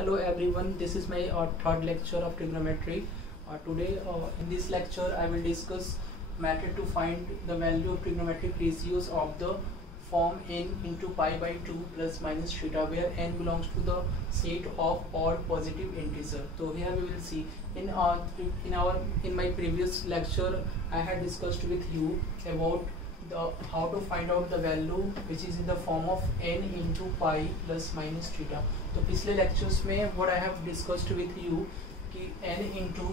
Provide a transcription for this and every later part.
Hello everyone, this is my third lecture of trigonometry. Today in this lecture I will discuss method to find the value of trigonometric ratios of the form n into pi by 2 plus minus theta, where n belongs to the set of odd positive integer. So here we will see in my previous lecture I had discussed with you about how to find out the value which is in the form of n into pi plus minus theta. तो पिछले lectures में what I have discussed with you कि n into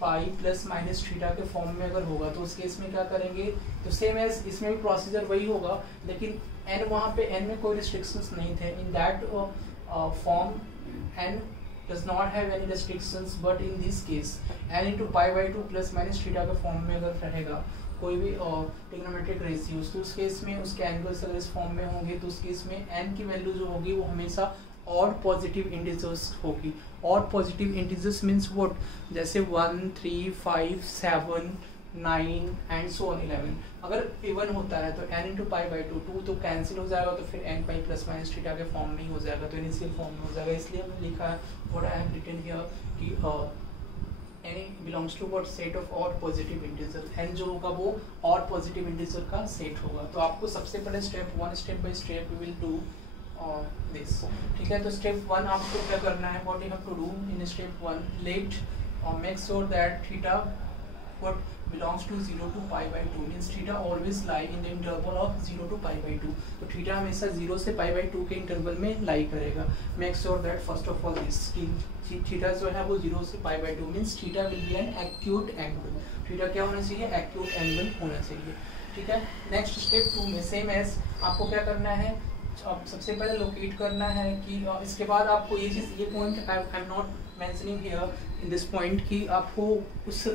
pi plus minus theta के form में अगर होगा तो उस केस में क्या करेंगे, तो सेम एज इसमें भी प्रोसीजर वही होगा, लेकिन n वहाँ पे n में कोई रिस्ट्रिक्शंस नहीं थे. In that form n does not have any restrictions, but in this case n into pi by 2 plus minus theta के फॉर्म में अगर रहेगा कोई भी ट्रिग्नोमेट्रिक रेशियोज, तो उस केस में उसके एंगल्स अगर इस फॉर्म में होंगे तो उस केस में n की वैल्यू जो होगी वो हमेशा और पॉजिटिव इंटीजर्स होगी. और पॉजिटिव इंटीजर्स मीन्स व्हाट, जैसे 1, 3, 5, 7, 9 एंड सो ऑन 11. अगर इवन होता है तो n इंटू पाई बाई 2 तो कैंसिल हो जाएगा, तो फिर n pi plus minus theta के फॉर्म में ही हो जाएगा, तो इनिशियल फॉर्म में हो जाएगा. इसलिए हमने लिखा है what I have written here कि n belongs to what set of odd positive integer. n जो होगा वो ऑड पॉजिटिव इंटीजर का सेट होगा. तो आपको सबसे पहले step by step we will do this. ठीक है, तो स्टेप 1 आपको क्या करना है, what you have to do in step 1, let make sure that theta what belongs to 0 to pi by 2 means theta always lie in the interval of 0 to pi by 2. तो theta हमेशा 0 से pi by 2 के interval में लाई करेगा. Make sure that first of all this कि theta जो है वो 0 से pi by 2 means theta will B an acute angle. Theta क्या होना चाहिए, एक्यूट एंगल होना चाहिए. ठीक है, नेक्स्ट स्टेप 2 में सेम एज आपको क्या करना है, अब सबसे पहले लोकेट करना है कि इसके बाद आपको ये चीज़, ये point I am not mentioning here in this point कि आपको उस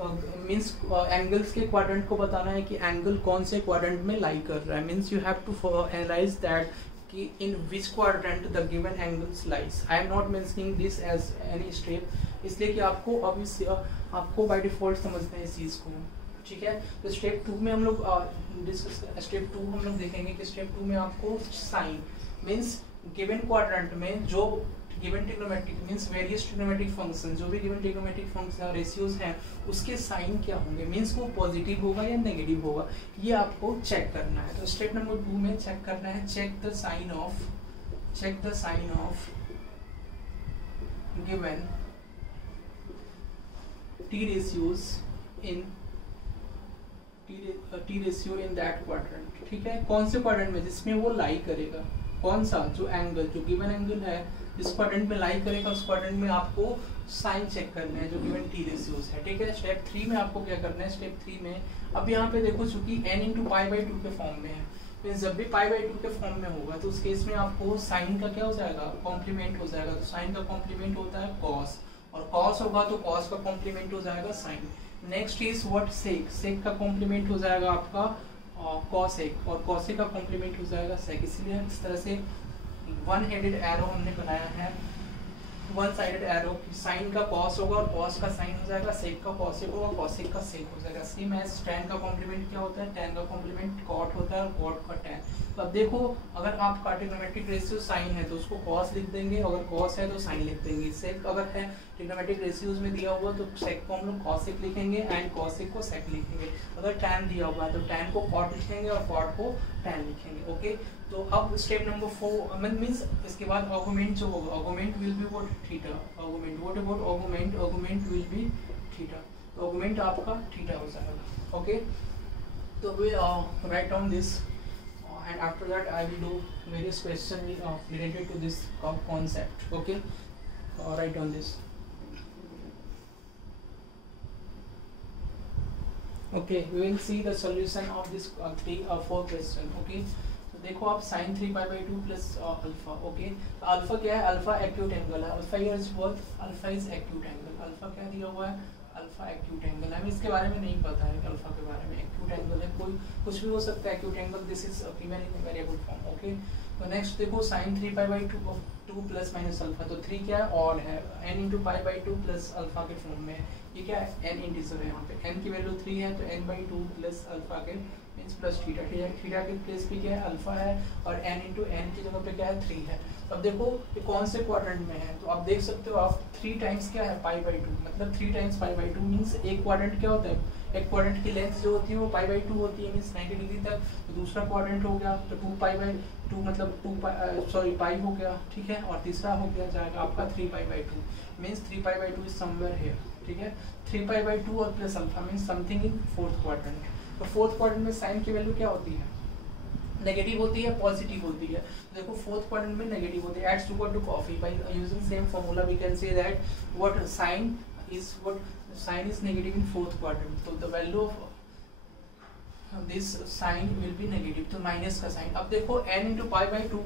मीन्स एंगल्स के क्वाड्रेंट को बताना है कि एंगल कौन से क्वाड्रेंट में लाई कर रहा है. Means you have to analyse that कि in which quadrant the given angles lies. I am not mentioning this as any step, इसलिए कि आपको अभी आपको बाय डिफॉल्ट समझना है इस चीज़ को. ठीक है, तो स्टेप 2 में हम लोग स्टेप 2 हम लोग देखेंगे कि स्टेप 2 में आपको साइन मीन्स गिवन क्वाड्रेंट में जो given trigonometric means various trigonometric function, जो भी गिवन ट्रिग्नोमेट्रिक फंक्शन रेशियोज हैं उसके साइन क्या होंगे, मीन्स वो पॉजिटिव होगा या नेगेटिव होगा, ये आपको चेक करना है. तो स्टेप नंबर 2 में चेक करना है, check the sign of given T ratio in that quadrant. ठीक है, कौन से क्वाड्रेंट में जिसमें वो लाई करेगा, कौन सा जो एंगल जो गिवन एंगल है जिस क्वाड्रेंट में लाई करेगा उस क्वाड्रेंट में आपको साइन चेक करना है जो गिवन टी रेशियोज है. ठीक है, स्टेप 3 में आपको क्या करना है, स्टेप 3 में अब यहाँ पे देखो चूंकि n इंटू पाई बाई 2 के फॉर्म में है, तो जब भी पाई बाई 2 के फॉर्म में होगा तो उस केस में आपको साइन का क्या हो जाएगा, कॉम्प्लीमेंट हो जाएगा. तो साइन का कॉम्प्लीमेंट होता है कॉस, और कॉस होगा तो कॉस का कॉम्प्लीमेंट हो जाएगा साइन. नेक्स्ट इज व्हाट, सेक का कॉम्प्लीमेंट हो जाएगा आपका कॉसेक, और कॉसेक का कॉम्प्लीमेंट हो जाएगा सेक. इसलिए इस तरह से वन हेडेड एरो हमने बनाया है, वन साइडेड एरो. साइन का कॉस होगा और कॉस का साइन हो जाएगा, सेक का कॉसेक होगा, कॉसेक का सेक हो जाएगा. सेम एज टैन का कॉम्प्लीमेंट क्या होता है, टैन का कॉम्प्लीमेंट कॉट होता है और कॉट का टैन. तो अब देखो अगर आपका ट्रिग्नोमेट्रिक रेशियो साइन है तो उसको कॉस लिख देंगे, अगर कॉस है तो साइन लिख देंगे. सेक अगर है ट्रिग्नोमेट्रिक रेशियोज में दिया हुआ तो सेक को हम लोग कॉसेक लिखेंगे एंड कॉसेक को सेक लिखेंगे. अगर टैन दिया हुआ है तो टैन को कॉट लिखेंगे और कॉट को टैन लिखेंगे. ओके, तो अब स्टेप नंबर 4 मीन्स इसके बाद आर्गुमेंट जो होगा, argument will be what, theta. Argument what about argument, argument will be theta. तो आर्गुमेंट आपका थीटा हो जाएगा. ओके, तो we write down this and after that I will do various questions related to this concept. Okay, write down this. Okay, we will see the solution of this 4 question. Okay, तो देखो आप sin 3 pi by 2 plus alpha. Okay, तो alpha क्या है, alpha acute angle है. Alpha is what, alpha is acute angle. Alpha क्या दिया हुआ है, अल्फा एक्यूट एंगल. हमें इसके बारे में नहीं पता है कि अल्फा के बारे में. एक्यूट एंगल है, कोई कुछ भी हो सकता है acute angle. This is given in variable form. Okay, तो नेक्स्ट देखो sin 3 pi by 2 plus minus alpha. तो 3 क्या है, ऑड है, n into pi by 2 plus alpha के फॉर्म में. ये क्या है, n इंटीजर है, यहाँ पे n की वैल्यू 3 है तो n बाई 2 प्लस अल्फा के मीन्स प्लस थीटा। थीटा के प्लेस पे क्या है अल्फा है और n इंटू एन की जगह पे क्या है 3 है। अब देखो ये कौन से क्वाड्रेंट में है, तो आप देख सकते हो आप 3 टाइम्स क्या है पाई बाई 2, मतलब 3 टाइम्स पाई बाई 2 मीन्स एक क्वाड्रेंट क्या होता है, एक क्वाड्रेंट की लेंथ जो होती है वो पाई बाई 2 होती है मीन्स 90 डिग्री तक। तो दूसरा क्वाड्रेंट हो गया तो 2 पाई बाई 2 मतलब 2 पाई हो गया, ठीक है। और तीसरा हो गया जाएगा आपका 3 पाई by 2 means 3 pi by 2 is somewhere here, ठीक है। 3 पाई बाई 2 और प्लस अल्फा मीन्स समथिंग इन फोर्थ क्वाड्रेंट। तो फोर्थ क्वाड्रेंट में साइन की वैल्यू क्या होती है, नेगेटिव होती है पॉजिटिव होती है। देखो फोर्थ क्वाड्रेंट में नेगेटिव होती है, add sugar to coffee by using same formula we can say that what sine is negative in fourth quadrant, तो the value of this sine will be negative, तो minus का sine. अब देखो n into pi by 2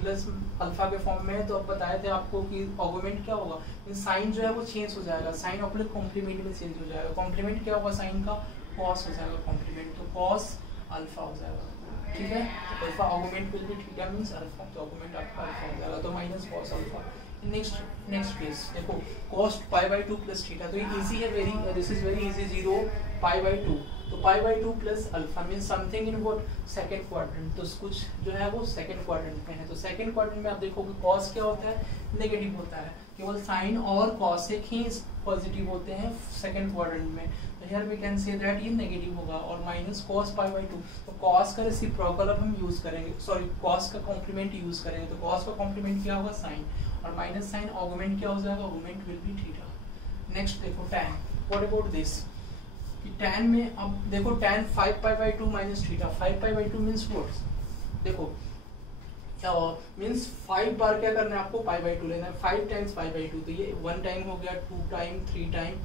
plus alpha के form में है, तो अब बताए थे आपको कि ऑगमेंट क्या होगा, साइन जो है वो चेंज हो जाएगा, साइन अपने कॉम्प्लीमेंट में चेंज हो जाएगा। कॉम्प्लीमेंट क्या होगा साइन का, कॉस हो जाएगा कॉम्प्लीमेंट, तो कॉस अल्फा हो जाएगा, ठीक है। Alpha augment will be theta means alpha, तो ऑगमेंट आपका अल्फा हो जाएगा, तो minus cos alpha. Next case देखो cos pi by 2 plus theta, तो ये इजी है very, this is very easy, 0 pi by 2, तो पाई by 2 plus alpha means something in what second quadrant, तो कुछ जो है वो सेकंड क्वाड्रेंट में है। तो सेकंड क्वाड्रेंट में आप देखोगे cos क्या होता है, नेगेटिव होता है, केवल साइन और cosec ही पॉजिटिव होते हैं सेकंड क्वाड्रेंट में। तो here we can say that ये नेगेटिव होगा और माइनस cos पाई बाई 2, तो cos का रेसिप्रोकल अब हम यूज करेंगे, सॉरी cos का कॉम्प्लीमेंट यूज करेंगे, तो cos का कॉम्प्लीमेंट क्या होगा साइन, और माइनस साइन ऑगमेंट क्या हो जाएगा, augment will be theta. Next देखो tan, व्हाट अबाउट दिस, कि tan में अब देखो tan 5 pi by 2 minus theta, 5 pi by 2 means what, देखो क्या मींस 5 बार क्या करना है आपको पाई बाई 2 लेना है, 5 टाइम्स पाई बाई 2, तो ये 1 टाइम हो गया, 2 टाइम, 3 टाइम,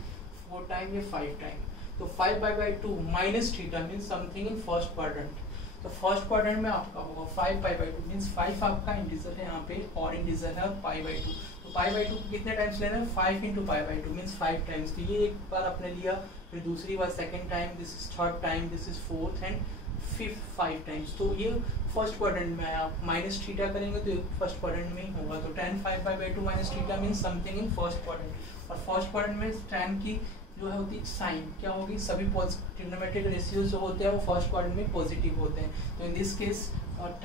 4 टाइम, ये 5 टाइम, तो 5 पाई 2 minus theta means something in first quadrant. तो फर्स्ट क्वाड्रेंट में आपका होगा 5 पाई बाई 2 मींस 5 आपका इंटीजर है यहाँ पे और इंटीजर है पाई बाई 2, तो पाई बाई 2 कितने टाइम्स लेना है, 5 into pi by 2 means 5 times, तो ये एक बार आपने लिया, फिर दूसरी बार second time, this is third time, this is fourth and fifth 5 times, तो ये फर्स्ट क्वाड्रेंट में आया। माइनस थीटा करेंगे तो फर्स्ट क्वाड्रेंट में ही होगा, तो tan 5 by 2 minus theta means something in first quadrant, और फर्स्ट क्वाड्रेंट में tan की जो है होती साइन क्या होगी, सभी ट्रिग्नोमेट्रिक रेशियोज जो होते हैं वो फर्स्ट क्वाड्रेंट में पॉजिटिव होते हैं, तो in this case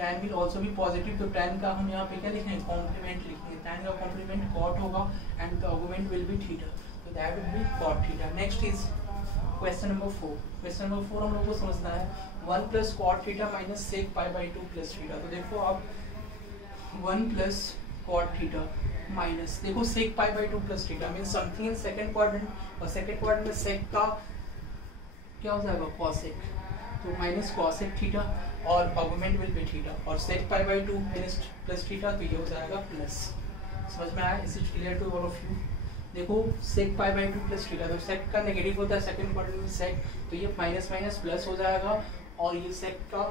tan will also be positive, तो tan का हम यहाँ पे क्या लिखेंगे, कॉम्प्लीमेंट लिखेंगे, tan का कॉम्प्लीमेंट cot होगा and the argument will be theta, तो that will be cot theta. Next is question number 4। Question number 4 हम लोग को समझना है 1 plus cot theta minus sec pi by 2 plus theta, तो देखो आप 1 प्लस cot थीटा माइनस देखो sec pi by 2 plus theta means something in second quadrant, और सेकंड क्वाड्रेंट में sec का क्या हो जाएगा cosec, तो माइनस cosec थीटा और आर्गुमेंट विल बी थीटा, और sec pi by 2 minus plus theta, तो ये हो जाएगा प्लस। समझ में आया, is it clear to all of you. देखो sec pi by 2 plus theta, तो sec का नेगेटिव होता है सेकंड क्वाड्रेंट में sec, तो ये माइनस माइनस प्लस हो जाएगा, और ये sec का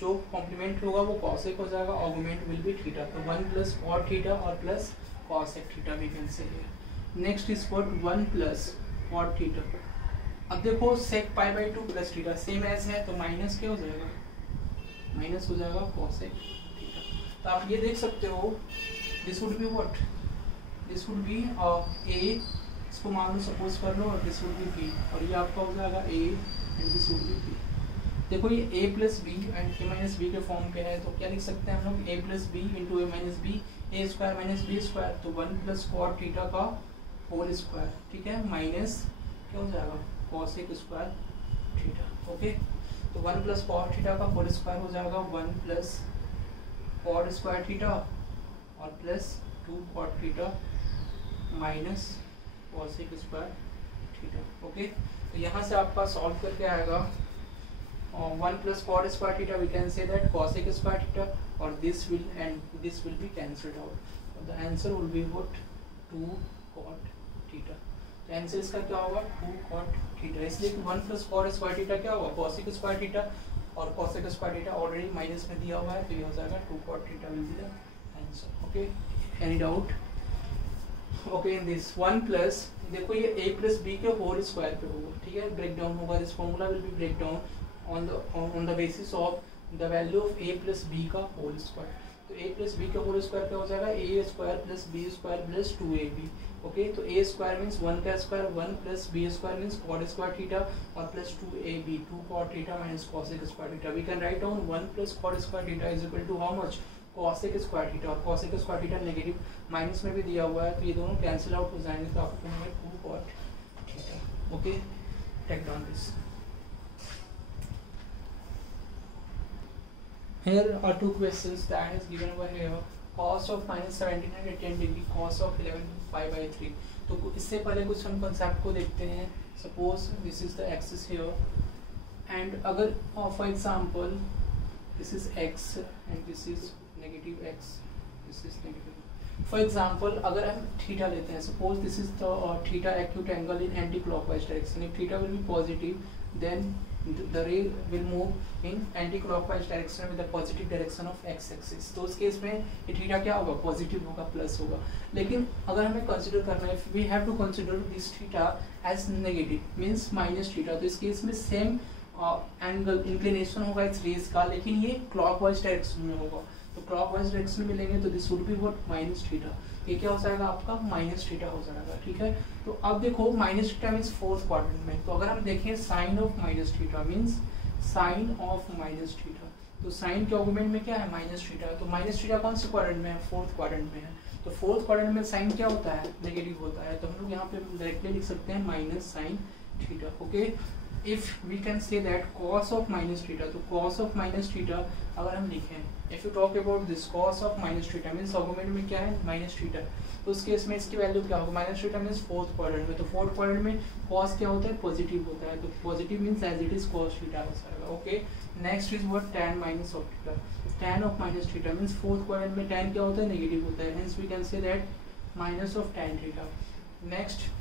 जो कॉम्प्लीमेंट होगा वो cosec हो जाएगा, आर्गुमेंट विल बी थीटा, तो 1 प्लस cot थीटा और plus cosec theta we can say here. Next is what 1 plus cot theta, अब देखो sec pi by 2 plus theta same as है, तो माइनस क्या हो जाएगा, माइनस हो जाएगा cosec थीटा। तो आप ये देख सकते हो this would be what, this would B a, इसको मान लो सपोज कर लो, और दिस वुड बी b, और ये आपका हो जाएगा a and this would be b। देखो ये a plus B and a minus B के फॉर्म पे है, तो क्या लिख सकते हैं हम लोग, a plus B into a minus B, A square minus B square, तो 1 प्लस cot थीटा का होल स्क्वायर, ठीक है, माइनस क्या हो जाएगा cosec स्क्वायर थीटा, ओके। तो 1 प्लस cot थीटा का होल स्क्वायर हो जाएगा 1 प्लस cot स्क्वायर थीटा और plus 2 cot theta minus cosec स्क्वायर थीटा, ओके। तो यहाँ से आपका सॉल्व करके आएगा 1 plus cot square theta, we can say that cosec square theta, or this will be cancelled out. So the answer will be what 2 cot theta. तो answer इसका क्या होगा 2 cot theta, इसलिए कि 1 plus cot square theta क्या होगा cosec square theta, और cosec square theta already minus में दिया हुआ है, तो ये हो जाएगा 2 cot theta will be the answer. Okay, any doubt? Okay, in this 1 plus देखो ये a plus b के होल स्क्वायर पे होगा, ठीक है, ब्रेक डाउन होगा, this formula will be break down on the basis of the value of a plus b का whole square. तो तो a प्लस बी का होल स्क्वायर क्या हो जाएगा, A square plus B square plus 2ab। Okay, तो a square means 1 का square 1 plus B square means cot square theta और plus 2ab 2 cot theta minus cosec square theta. We can write down 1 plus cot square theta is equal to how much, cosec square theta. और cosec square theta negative minus में भी दिया हुआ है, तो ये दोनों कैंसिल आउट हो जाएंगे, तो आपको मिलेगा 2 cot theta. Okay, take down this. Here are two questions that is given over here. Cos of minus 1710 degree, cos of 11 pi by 3। तो इससे पहले कुछ हम concept को देखते हैं। Suppose this is the axis here, and अगर for example this is x and this is negative x, this is negative। For example अगर हम थीटा लेते हैं, suppose this is the theta acute angle in anti-clockwise direction। If theta will be positive, then the ray will move in anti-clockwise direction with the positive direction of x-axis। तो उस case में ये theta क्या होगा, positive होगा, plus होगा। लेकिन अगर हमें कंसिडर करना है, we have to consider this theta as negative means minus theta, तो इस केस में सेम एंगल इंक्लिनेशन होगा इस रेस का, लेकिन ये क्लॉकवाइज डायरेक्शन में होगा। तो क्लॉकवाइज डायरेक्शन में लेंगे तो this would be what, minus theta. ये क्या हो जाएगा आपका, माइनस थीटा हो जाएगा। ठीक है, तो अब देखो minus theta means fourth quadrant में, तो अगर हम देखें sine of minus theta means sine of minus theta, तो साइन के आर्गुमेंट में क्या है, माइनस थीटा। तो माइनस थीटा कौन से क्वाड्रेंट में है, फोर्थ क्वाड्रेंट में है। तो फोर्थ क्वाड्रेंट में साइन क्या होता है, नेगेटिव होता है, तो हम लोग यहाँ पे डायरेक्टली लिख सकते हैं minus sine theta. Okay, if we can say that cos of minus theta, तो कॉस ऑफ माइनस थीटा अगर हम लिखें, if you talk about this cos of minus theta means argument में क्या है, माइनस थीटा, तो उस केस में इसकी वैल्यू क्या होगा, minus theta means fourth quadrant में। तो फोर्थ क्वाड्रेंट में कॉस क्या होता है, पॉजिटिव होता है, तो positive means as it is cos theta हो जाएगा। Okay, next is what, tan minus of theta. tan of minus theta means fourth quadrant में tan क्या होता है, नेगेटिव होता है, hence we can say that minus of tan theta. Next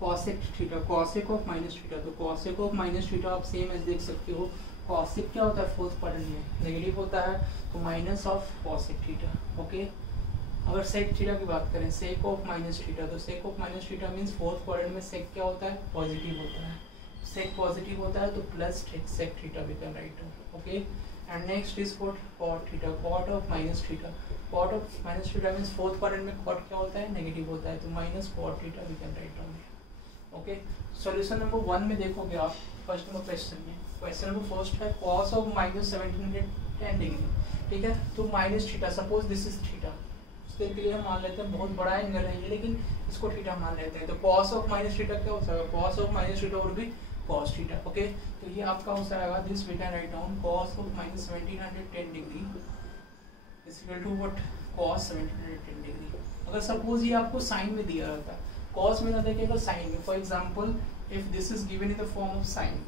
cosec theta, cosec of minus theta, तो cosec of minus theta आप same as देख सकते हो, कॉसेक क्या होता है फोर्थ क्वाड्रेंट में, नेगेटिव होता है, तो minus of cosec theta. Okay, अगर सेक थीटा की बात करें, सेक ऑफ माइनस थीटा, तो sake of minus theta means fourth quadrant में सेक क्या होता है, पॉजिटिव होता है, सेक पॉजिटिव होता है, तो plus sec theta we can write. Okay, and next is cot cot theta, cot of minus theta, cot of minus theta means fourth quadrant में कॉट क्या होता है, नेगेटिव होता है, तो minus cot theta we can write down. Okay, solution number 1 में देखोगे आप, फर्स्ट नंबर क्वेश्चन में, क्वेश्चन नंबर फर्स्ट है कॉस ऑफ माइनस 1710 डिग्री। ठीक है, तो minus theta, suppose this is theta, उसके लिए हम मान लेते हैं बहुत बड़ा एंगल है ये, लेकिन इसको थीटा मान लेते हैं, तो कॉस ऑफ माइनस थीटा क्या हो जाएगा, कॉस ऑफ माइनस थीटा और भी कॉस थीटा। ओके, तो ये आपका हो जाएगा, this we can write down cos of minus 1710 degree is equal to what, cos 1710 degree. अगर सपोज ये आपको साइन में दिया रहता, कॉस में ना देखेगा साइन में, for example if this is given in the form of sine,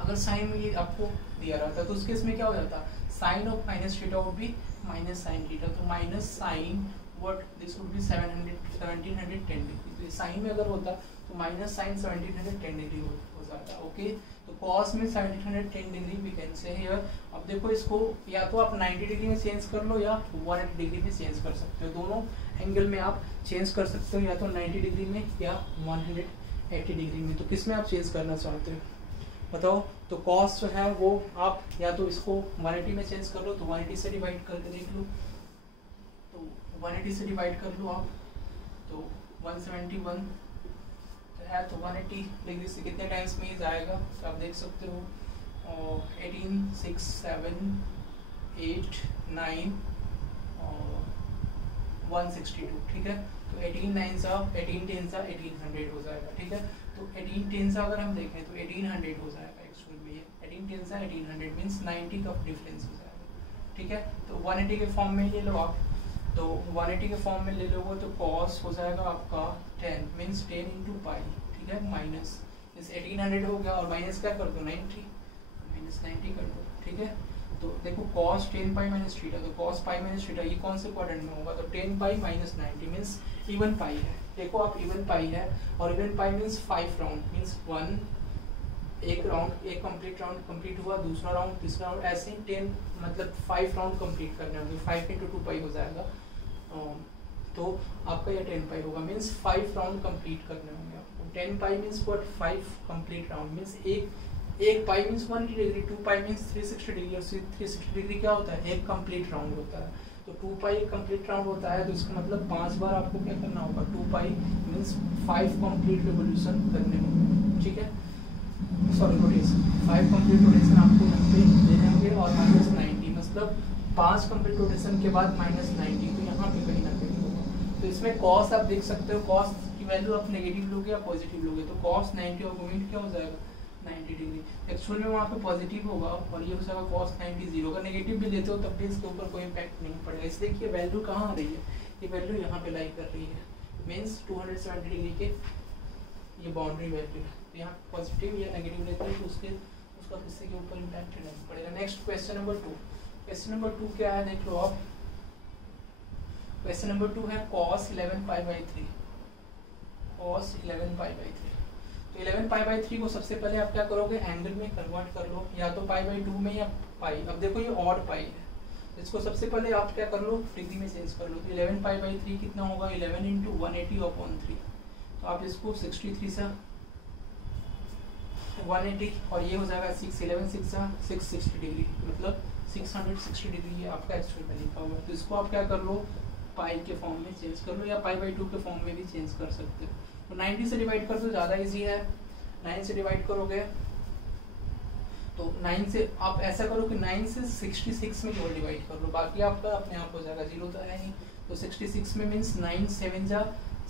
अगर साइन में ये आपको दिया रहता तो उस केस में क्या हो जाता, sine of minus theta would be minus sine theta, तो minus sine what, this would be 1710 degree. तो साइन में अगर होता तो माइनस साइन 1710 डिग्री हो जाता। ओके, तो कॉस में 1710 degree we can say here. अब देखो इसको या तो आप 90 डिग्री में चेंज कर लो या 180 डिग्री में चेंज कर सकते हो, दोनों एंगल में आप चेंज कर सकते हो, या तो 90 डिग्री में या 180 डिग्री में। तो किस में आप चेंज करना चाहते हो बताओ। तो कॉस जो है वो आप या तो इसको 180 में चेंज कर लो, तो 180 से डिवाइड करके देख लो, तो 180 से डिवाइड कर लो आप, तो 171 है, तो 180 डिग्री से कितने टाइम्स में जाएगा, तो आप देख सकते हो 18 6 7 8 9 और 162। ठीक है, तो 18 9 सा 18 10 सा 1800 हो जाएगा। ठीक है, तो 18 10 सा अगर हम देखें तो 1800 हो जाएगा एक्चुअल में, ये 18 10 सा 1800 मीन्स 90 का डिफरेंस हो जाएगा। ठीक है, तो 180 के फॉर्म में ले लो आप, तो 180 के फॉर्म में ले लोगे तो कॉस हो जाएगा आपका 10 मीन्स 10 इंटू पाई। ठीक है, माइनस इस 1800 हो गया और माइनस क्या कर दो 90, माइनस 90 कर दो। ठीक है, तो देखो cos 10 पाई माइनस थीटा, तो cos पाई माइनस थीटा ये कौन से क्वाड्रेंट में होगा, तो 10 पाई माइनस 90 मीन्स इवन पाई है। देखो आप इवन पाई है, और इवन पाई मीन्स 5 राउंड मीन्स 1 एक राउंड, एक कंप्लीट राउंड कंप्लीट हुआ, दूसरा राउंड, तीसरा राउंड, ऐसे ही 10 मतलब 5 राउंड कंप्लीट करने होंगे, 5 इंटू 2 पाई हो जाएगा, तो आपका ये 10 पाई होगा मीन्स 5 राउंड कंप्लीट करने होंगे आपको। 10 पाई means what, 5 complete round means एक एक पाई मीन्स 180 डिग्री, 2 पाई मीन्स 360 डिग्री, और 360 डिग्री क्या होता है, एक कंप्लीट राउंड होता है। तो 2 पाई एक कंप्लीट राउंड होता है, तो इसका मतलब 5 बार आपको क्या करना होगा, 2 पाई मीन्स 5 कंप्लीट रिवोल्यूशन करने होंगे, ठीक है, सॉरी रोटेशन, 5 कंप्लीट रोटेशन आपको यहाँ पे देने होंगे, और -90 मतलब 5 कंप्लीट रोटेशन के बाद -90, तो यहाँ पे कहीं ना कहीं होगा। तो इसमें कॉस आप देख सकते हो, कॉस की वैल्यू आप नेगेटिव लोगे या पॉजिटिव लोगे, तो कॉस 90 और मोमेंट क्या हो जाएगा 90 डिग्री, एक्चुअल में वहाँ पे पॉजिटिव होगा, और ये हो जाएगा cos 90 0। अगर नेगेटिव भी लेते हो तब भी इसके ऊपर कोई इम्पैक्ट नहीं पड़ेगा, इसलिए कि ये वैल्यू कहाँ आ रही है, ये वैल्यू यहाँ पे लाई कर रही है, मीन्स 270 डिग्री के ये बाउंड्री वैल्यू है। तो यहाँ पॉजिटिव या नेगेटिव लेते हैं तो उसका किसी के ऊपर इम्पैक्ट नहीं पड़ेगा। Next question number 2, question number 2 क्या है देख लो आप, क्वेश्चन नंबर 2 है cos 11 π/3, cos 11 π/3। तो 11 π/3 को सबसे पहले आप क्या करोगे, एंगल में कन्वर्ट कर लो, या तो π/2 में या पाई। अब देखो ये ऑड पाई है, तो इसको सबसे पहले आप क्या कर लो, डिग्री में चेंज कर लो। तो 11 π/3 कितना होगा, 11 × 180/3। तो आप इसको 63 से 180, और ये हो जाएगा 6, 11 6 660 डिग्री, मतलब 660 डिग्री ये आपका एक्चुअल वैल्यू का होगा। तो इसको आप क्या कर लो, पाई के फॉर्म में चेंज कर लो, या π/2 के फॉर्म में भी चेंज कर सकते हो। तो 90 से डिवाइड कर दो, ज़्यादा इजी है, 9 से डिवाइड करोगे तो 9 से आप ऐसा करो कि 9 से 66 में केवल डिवाइड कर लो, बाकी आपका अपने आप हो जाएगा, 0 तो है नहीं। तो 66 में मीन्स 9 7 जा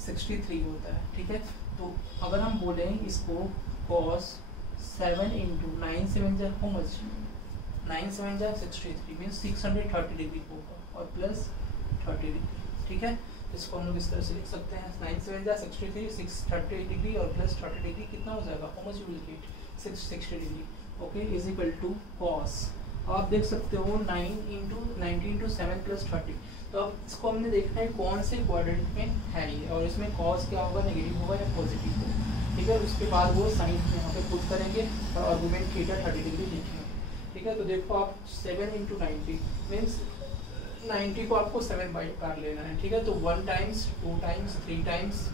63 होता है, ठीक है। तो अगर हम बोलें इसको cos 7 × 9 7 जा हाउ मच, 9 7 जा 63 मीन्स 630 डिग्री होगा, और प्लस 30 डिग्री, ठीक है। इसको हम लोग इस तरह से लिख सकते हैं, 9 7 जा 63, 630 डिग्री और प्लस 30 डिग्री कितना हो जाएगा, how much will get 660 degree, okay, is equal to cos। आप देख सकते हो 9 × 90 × 7 + 30। तो अब इसको हमने देखना है कौन से क्वाड्रेंट में है ये, और इसमें cos क्या होगा, नेगेटिव होगा या पॉजिटिव होगा, ठीक है। उसके बाद वो साइन यहाँ पे पुट करेंगे और आर्गुमेंट थीटा 30 डिग्री लिखेंगे, ठीक है। तो देखो आप 7 × 90 मीन्स 90 को आपको 7 बाई कर लेना है, ठीक है। तो 1 टाइम्स 2 टाइम्स 3 टाइम्स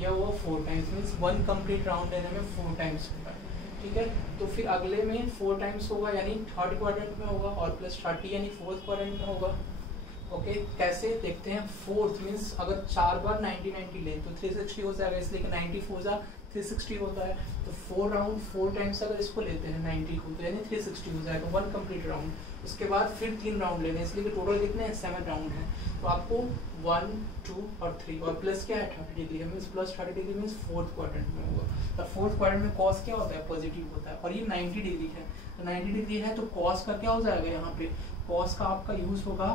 या वो 4 टाइम्स मीन्स 1 कंप्लीट राउंड लेने में 4 टाइम्स होगा, ठीक है। तो फिर अगले में 4 टाइम्स होगा, यानी थर्ड क्वाड्रेंट में होगा, और प्लस 30 यानी फोर्थ क्वाड्रेंट में होगा, ओके। कैसे देखते हैं, फोर्थ मीन्स अगर 4 बार 90 90 लें तो 360 हो जाएगा, इसलिए कि 94 जा 360 होता है। तो 4 राउंड 4 टाइम्स अगर इसको लेते हैं 90 को, तो यानी 360 हो जाएगा, 1 कंप्लीट राउंड। उसके बाद फिर 3 राउंड लेने, इसलिए कि टोटल कितने हैं 7 राउंड हैं। तो आपको 1 2 और 3 और प्लस क्या है 30 degree means plus 30 degree means fourth quadrant में होगा। तो फोर्थ क्वाड्रेंट में कॉस क्या होता है, पॉजिटिव होता है, और ये 90 डिग्री है। तो 90 डिग्री है तो कॉस का क्या हो जाएगा, यहाँ पे कॉस का आपका यूज होगा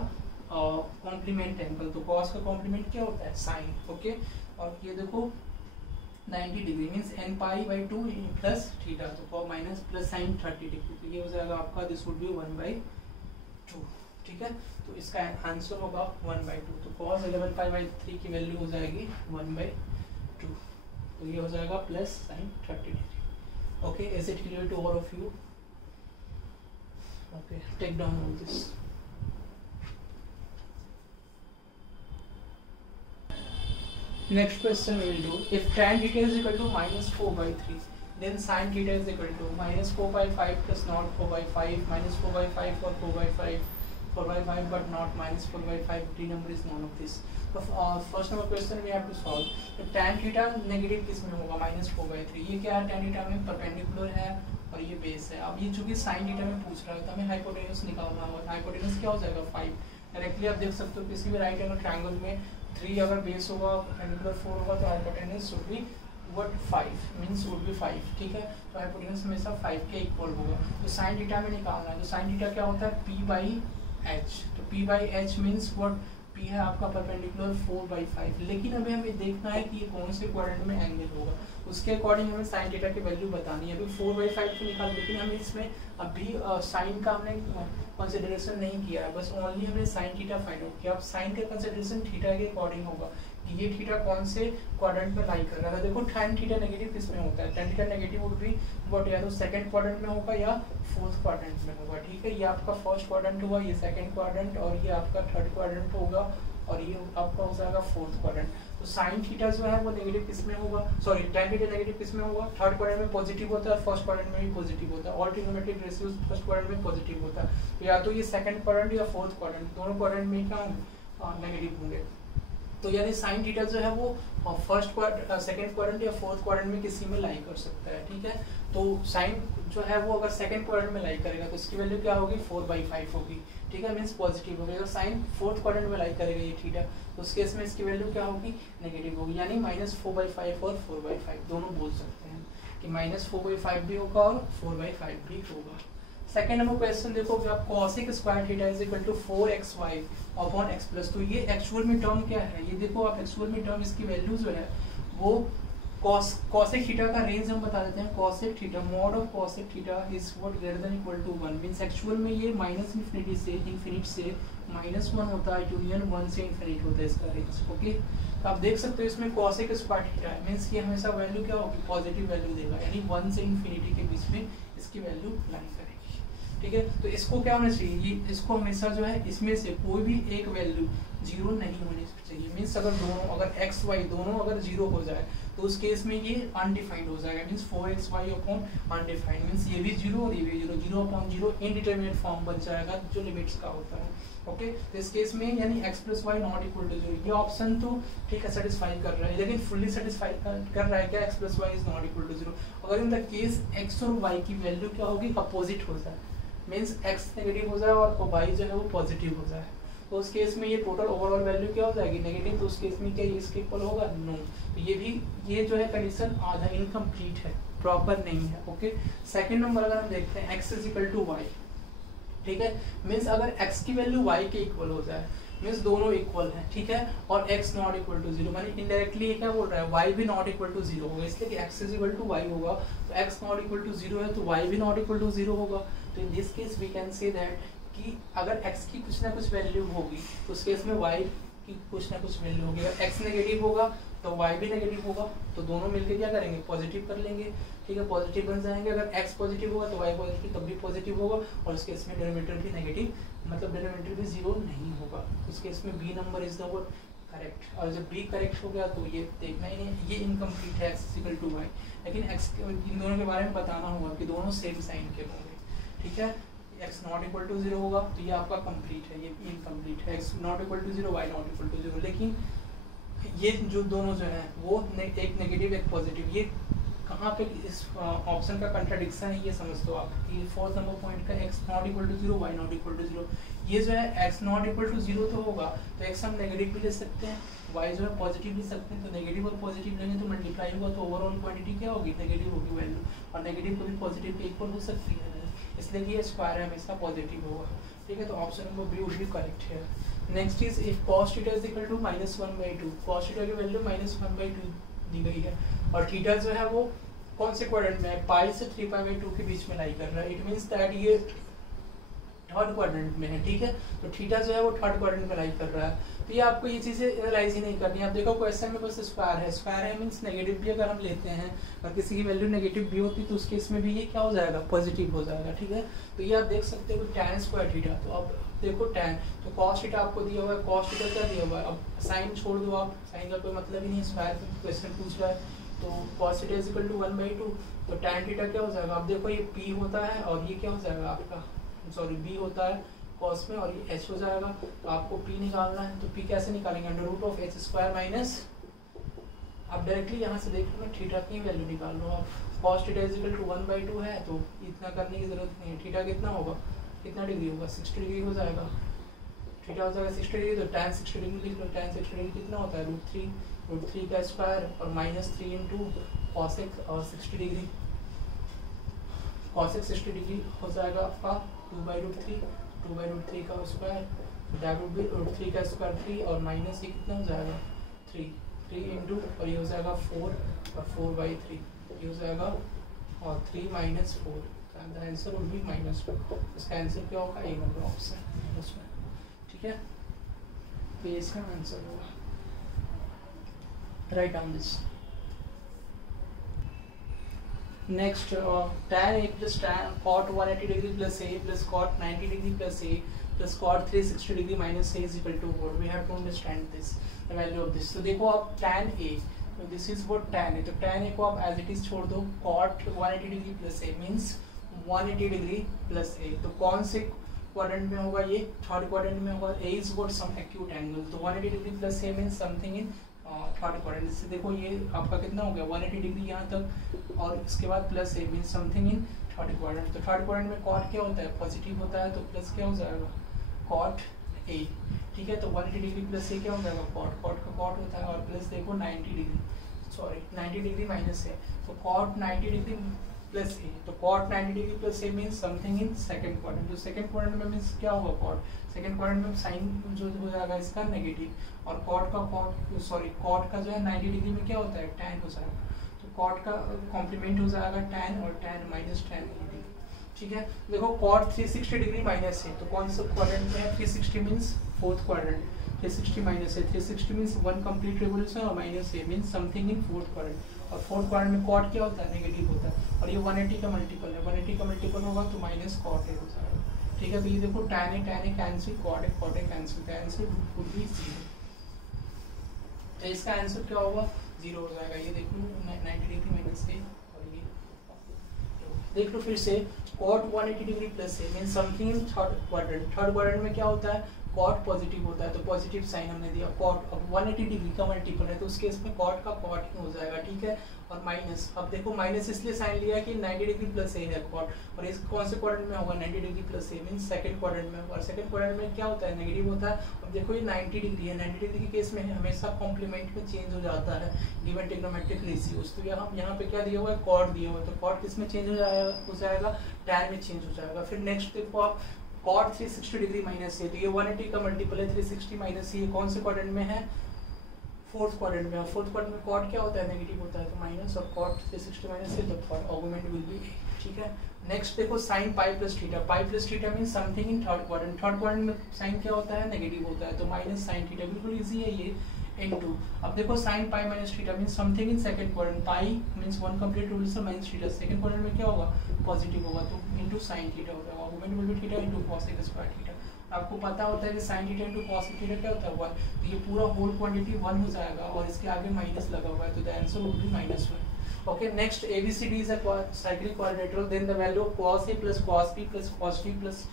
कॉम्प्लीमेंट एंगल। तो कॉस का कॉम्प्लीमेंट क्या होता है, साइन, ओके। और ये देखो 90 degree means n π/2 plus theta, तो माइनस प्लस साइन 30 डिग्री, तो ये हो जाएगा आपका, दिस वुड बी 1/2, ठीक है। तो इसका आंसर होगा 1/2। तो cos 11 π/3 की वैल्यू हो जाएगी 1/2, तो ये हो जाएगा plus sine 30 degree, okay. Is it clear to all of you, okay. Take down all this. Next question we will do, if tan theta is equal to -4/3, then sin theta is equal to -4/5 plus not 4/5, -4/5 or 4/5, 4/5 but not -4/5. D number is none of this. So first number question we have to solve. तो tan theta negative किस में होगा, -4/3। ये क्या है, tan theta में perpendicular है और ये बेस है। अब ये चूंकि sin theta में पूछ रहा है तो हमें हाइपोटेन्यूज निकालना होगा। हाइपोटेन्यूज क्या हो जाएगा 5। डायरेक्टली आप देख सकते हो किसी भी राइट एंगल ट्रायंगल में 3 अगर बेस होगा, परपेंडिकुलर 4 होगा, तो hypotenuse should be what 5 means would be 5, ठीक है। तो हाइपोटेन्यूज हमेशा 5 के इक्वल होगा। तो sin थीटा में निकालना है, तो sin थीटा क्या होता है p/h। तो p/h मींस व्हाट, p है आपका परपेंडिकुलर 4/5। लेकिन अभी हमें देखना है कि ये कौन से क्वाड्रेंट में एंगल होगा, उसके अकॉर्डिंग हमें sin थीटा की वैल्यू बतानी है। अभी 4/5 तो निकाल, लेकिन हमें इसमें अभी साइन का हमने कंसिडरेशन नहीं किया है, बस ओनली हमने sin थीटा फाइंड आउट किया। अब साइन का कंसिडरेशन थीटा के अकॉर्डिंग होगा कि ये थीटा कौन से क्वाड्रेंट में लाई कर रहा है। देखो tan थीटा नेगेटिव किस में होता है, tan theta negative would be what, या तो सेकंड क्वाड्रेंट में होगा या फोर्थ क्वाड्रेंट में होगा, ठीक है। ये आपका फर्स्ट क्वाड्रेंट होगा, ये सेकंड क्वाड्रेंट, और ये आपका थर्ड क्वाड्रेंट होगा, और ये आपका हो जाएगा फोर्थ क्वाड्रेंट। तो तो साइन थीटा जो है वो नेगेटिव किस में होगा, सॉरी tan थीटा नेगेटिव किस में होगा, थर्ड क्वाड्रेंट में पॉजिटिव होता है, फर्स्ट क्वाड्रेंट में भी पॉजिटिव होता है। All trigonometric ratios first quadrant में पॉजिटिव होता है, तो या तो ये सेकंड क्वाड्रेंट या फोर्थ क्वाड्रेंट, दोनों क्वाड्रेंट में क्या होंगे, नेगेटिव होंगे। तो यानी साइन थीटा जो है वो फर्स्ट क्वाड्रेंट, सेकंड क्वाड्रेंट या फोर्थ क्वाड्रेंट में किसी में लाई कर सकता है, ठीक है। तो साइन जो है वो अगर सेकंड क्वाड्रेंट में लाई करेगा तो इसकी वैल्यू क्या होगी, 4/5 होगी, ठीक है, मींस पॉजिटिव होगी। तो साइन फोर्थ क्वाड्रेंट में लाई करेगा ये थीटा, तो उस केस में इसकी वैल्यू क्या होगी, नेगेटिव होगी, यानी -4/5 और 4/5 दोनों बोल सकते हैं कि -4/5 भी होगा और 4/5 भी होगा। सेकंड नंबर क्वेश्चन देखो कि आप cosec स्क्वायर theta is equal to 4xy upon x plus, तो ये एक्चुअल में टर्म क्या है, ये देखो आप एक्चुअल में टर्म इसकी वैल्यू जो है वो cosec थीटा का रेंज हम बता देते हैं, cosec theta mod of cosec theta is what greater than equal to 1, means actual में ये -∞ से इनफिनिट से -1 होता है, यूनियन 1 से इनफिनिट होता है इसका रेंज, ओके। तो आप देख सकते हो इसमें cosec स्क्वायर थीटा है, मींस ये हमेशा वैल्यू क्या होगी, पॉजिटिव वैल्यू देगा, यानी 1 से इनफिनिटी के बीच में इसकी वैल्यू लाई करेगी, ठीक है। तो इसको क्या होना चाहिए, इसको हमेशा जो है इसमें से कोई भी एक वैल्यू 0 नहीं होनी चाहिए, मींस अगर दोनों, अगर x y दोनों अगर 0 हो जाए तो उस केस में ये अनडिफाइंड हो जाएगा, means 4xy upon undefined, means ये भी 0 और ये भी 0, 0/0 इनडिटरमिनेट फॉर्म बन जाएगा जो लिमिट्स का होता है, ओके। तो इस केस में यानी x + y not equal to 0, ये ऑप्शन तो ठीक है सेटिस्फाई कर रहा है, लेकिन फुल्ली सेटिस्फाई कर रहा है क्या, x + y is not equal to 0। अगर इन द केस x और y की वैल्यू क्या होगी, अपोजिट हो जाए, मींस x नेगेटिव हो जाए और y जो है वो पॉजिटिव हो जाए, तो उस केस में ये टोटल ओवरऑल वैल्यू क्या हो जाएगी, नेगेटिव, तो उस केस में क्या ये इसके इक्वल होगा, नो। तो ये भी, ये जो है कंडीशन आधा इनकम्प्लीट है, प्रॉपर नहीं है, ओके। सेकंड नंबर अगर हम देखते हैं x = y, ठीक है, मींस अगर x की वैल्यू y के इक्वल हो जाए, मींस दोनों इक्वल हैं, ठीक है, और x नॉट इक्वल टू 0, माने इनडायरेक्टली ये क्या बोल रहा है, y भी नॉट इक्वल टू 0 होगा, इसलिए कि x = y होगा, तो x नॉट इक्वल टू 0 है तो y भी नॉट इक्वल टू 0 होगा। तो in this case we can say that कि अगर x की कुछ ना कुछ वैल्यू होगी तो उस केस में y की कुछ ना कुछ वैल्यू होगी, अगर x नेगेटिव होगा तो y भी नेगेटिव होगा, तो दोनों मिलकर क्या करेंगे, पॉजिटिव कर लेंगे, ठीक है, पॉजिटिव बन जाएंगे। अगर x पॉजिटिव होगा तो y पॉजिटिव तब भी पॉजिटिव होगा, और उस केस में डिनोमिनेटर भी नेगेटिव, मतलब डिनोमिनेटर भी 0 नहीं होगा, उस केस में b number is the word correct. और जब b करेक्ट हो गया तो ये देखना ही नहीं, ये इनकम्प्लीट है x = y, लेकिन x इन दोनों के बारे में बताना होगा कि दोनों सेम साइन के होंगे, ठीक है। x नॉट इक्वल टू 0 होगा तो ये आपका कंप्लीट है, ये इनकम्प्लीट है, x not equal to 0, y not equal to 0, लेकिन ये जो दोनों जो है वो एक नेगेटिव एक पॉजिटिव, ये कहाँ पे इस ऑप्शन का कंट्राडिक्शन है ये समझ दो आप, ये फोर्थ नंबर पॉइंट का x not equal to 0, y not equal to 0, ये जो है x नॉट इक्वल टू 0 तो होगा तो x हम नेगेटिव भी ले सकते हैं, y जो है पॉजिटिव ले सकते हैं, तो नेगेटिव और पॉजिटिव लेंगे तो मल्टीप्लाई होगा, तो ओवरऑल क्वांटिटी क्या होगी, नेगेटिव होगी वैल्यू, और नेगेटिव कभी पॉजिटिव के इक्वल हो सकती है, इसलिए ये स्क्वायर है हमेशा पॉजिटिव होगा, ठीक है। तो option number B would be correct है। Next is if cos theta is equal to -1/2, cos theta की वैल्यू -1/2 दी गई है, और थीटा जो है वो कौन से क्वाड्रेंट में है, पाई से 3π/2 के बीच में लाई कर रहा है, इट मींस दैट ये थर्ड क्वाड्रेंट में है, ठीक है। तो थीटा जो है वो थर्ड क्वाड्रेंट में लाई कर रहा है, तो ये आपको ये चीजें एनालाइज ही नहीं करनी है। आप देखो क्वेश्चन में बस स्क्वायर है मींस नेगेटिव भी अगर हम लेते हैं और किसी की वैल्यू नेगेटिव भी होती तो उस केस में भी ये क्या हो जाएगा, पॉजिटिव हो जाएगा, ठीक है। तो ये आप देख सकते हो tan स्क्वायर थीटा, तो अब देखो tan, तो cos थीटा आपको दिया हुआ है, cos थीटा क्या दिया हुआ है, अब साइन छोड़ दो आप, साइन का कोई मतलब ही नहीं, स्क्वायर क्वेश्चन पूछ रहा है, तो cos theta is equal to 1/2, तो tan थीटा क्या हो जाएगा, अब देखो ये p होता है और ये क्या हो जाएगा आपका, सॉरी b होता है cos में, और ये h हो जाएगा, तो आपको p निकालना है, तो p कैसे निकालेंगे, √(h² माइनस), आप डायरेक्टली यहाँ से देख लो थीटा की वैल्यू निकाल लो आप, cos theta is equal to 1/2 है, तो इतना करने की जरूरत नहीं है, थीटा कितना होगा, कितना डिग्री होगा, 60 डिग्री हो जाएगा, थीटा हो जाएगा 60 डिग्री, तो tan 60 डिग्री लिख लो, tan 60 डिग्री कितना होता है, √3 का स्क्वायर और -3 इंटू cosec और 60 डिग्री, cosec 60 डिग्री हो जाएगा आपका 2/√3 का स्क्वायर, दैट वुड बी √3 का स्क्वायर 3 और माइनस ये कितना हो जाएगा 3 इंटू, और ये हो जाएगा 4 और 4/3 ये हो जाएगा, और 3 - 4, द आंसर वुड बी -2, इसका आंसर क्या होगा, ए नंबर ऑप्शन उसमें, ठीक है। तो ये इसका आंसर होगा, right down this. Next tan a plus tan cot 180 degree plus a plus cot 90 degree plus a plus cot 360 degree minus a is equal to what? We have to understand this, the value of this. तो देखो आप tan a, तो this is what tan a, तो tan a को आप as it is छोड़ दो, cot 180 degree plus a means 180 degree plus a, तो कौन से क्वाड्रेंट में होगा? ये थर्ड क्वाड्रेंट में होगा. a is what? Some acute angle, तो 180 degree plus a means something in third quadrant. इससे देखो ये आपका कितना हो गया? 180 डिग्री यहाँ तक, और इसके बाद plus a means something in third quadrant. तो थर्ड क्वाड्रेंट में कॉट क्या होता है? पॉजिटिव होता है, तो प्लस क्या हो जाएगा? Cot a. ठीक है, तो 180 डिग्री प्लस a क्या हो जाएगा? कॉट. कॉट का कॉट होता है, और प्लस देखो 90 degree, sorry 90 degree minus a, तो कॉट 90 डिग्री प्लस a, तो cot 90 degree plus a means something in second quadrant. तो सेकंड क्वाड्रेंट में मीन्स क्या होगा? कॉट. सेकंड क्वाड्रेंट में साइन जो हो जाएगा इसका नेगेटिव, और कॉट का कॉट का जो है 90 डिग्री में क्या होता है? tan हो जाएगा. तो कॉट का कॉम्प्लीमेंट हो जाएगा tan, और tan माइनस tan नेगेटिव. ठीक है, देखो कॉट 360 डिग्री माइनस है, तो कौन सा क्वाड्रेंट में है? 360 मीन्स फोर्थ क्वाड्रेंट. 360 माइनस है, 360 मीन्स वन कंप्लीट रिवोल्यूशन, और माइनस ए मीन्स समथिंग इन फोर्थ क्वाड्रेंट. और फोर्थ क्वाड्रेंट में कॉट क्या होता है? नेगेटिव होता है, और ये 180 का मल्टीपल है. 180 का मल्टीपल होगा तो माइनस कॉट ए हो जाएगा. ठीक है, तो ये देखो tan A cancel, cot A cancel, तो आंसर वुड बी 0. तो इसका आंसर क्या होगा? 0 हो जाएगा. ये देख लो 90 डिग्री माइनस ए, और ये देख लो फिर से, cot 180 degree plus A means something in third quadrant. Third quadrant में क्या होता है? कॉट पॉजिटिव होता है, तो पॉजिटिव साइन हमने दिया. कॉट अब 180 डिग्री का मल्टीपल है, तो उस केस में कॉट का कॉट ही हो जाएगा. ठीक है, और माइनस, अब देखो माइनस इसलिए साइन लिया कि 90 डिग्री प्लस ए है कॉट, और इस कौन से क्वाड्रेंट में होगा? 90 degree plus A means second quadrant में, और सेकंड क्वाड्रेंट में क्या होता है? नेगेटिव होता है. अब देखो ये 90 डिग्री है, 90 डिग्री के केस में हमेशा कॉम्प्लीमेंट में चेंज हो जाता है गिवन ट्रिग्नोमेट्रिक रेशियोज. तो यहाँ पे क्या दिया हुआ है? कॉट दिया हुआ है, तो कॉट किस में चेंज हो जाएगा? tan में चेंज हो जाएगा. फिर नेक्स्ट देखो आप, कॉट 360 डिग्री माइनस है, तो ये 180 का मल्टीपल है 360 माइनस ये कौन से क्वाड्रेंट में है? फोर्थ क्वाड्रेंट में. फोर्थ क्वाड्रेंट में कॉट क्या होता है? नेगेटिव होता है, तो माइनस, और कॉट 360 माइनस है, तो थर्ड आर्गुमेंट विल बी. ठीक है, नेक्स्ट देखो sine pi plus theta. Pi plus theta means something in third quadrant. Third quadrant में साइन क्या होता है? नेगेटिव होता है, तो माइनस साइन थीटा. बिल्कुल इजी है ये. इनटू, अब देखो sine pi minus theta means something in second quadrant. Pi means one complete revolution minus theta. Second quadrant में क्या होगा? पॉजिटिव होगा, तो इनटू साइन थीटा हो जाएगा. Argument will be theta into cos square theta. आपको पता होता है कि sin theta into cos theta क्या होता है? 1. तो ये पूरा होल क्वांटिटी 1 हो जाएगा, और इसके आगे माइनस लगा हुआ है, तो the answer would be -1. Okay, next ABCD is a cyclic quadrilateral. Then the value of cos A plus cos B plus cos D plus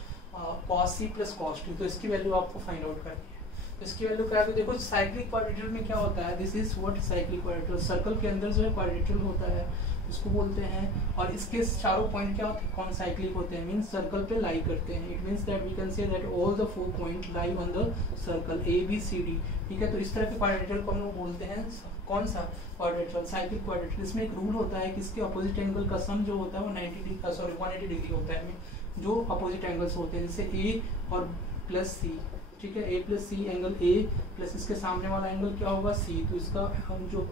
cos C plus cos D. तो इसकी वैल्यू आपको find out करनी है. तो इसकी value क्या है? देखो साइक्लिक क्वाड्रिलेटरल में क्या होता है? This is what cyclic quadrilateral. Circle के अंदर जो है क्वाड्रिलेटरल होता है, इसको बोलते हैं, और इसके चारों पॉइंट क्या होते हैं? कौन साइक्लिक होते हैं, मींस सर्कल पे लाई करते हैं. It means that we can say that all the 4 point lie on the circle ABCD. ठीक है, तो इस तरह के क्वाड्रिलेटरल को हम लोग बोलते हैं कौन सा? Quadrilateral, cyclic quadrilateral. इसमें एक रूल होता है कि इसके अपोजिट एंगल का सम जो होता है वो 180 डिग्री होता है. जो अपोजिट एंगल्स होते हैं, जैसे A और प्लस C. ठीक है, A plus C angle A plus इसके सामने वाला एंगल क्या होगा? C. तो इसका हम जो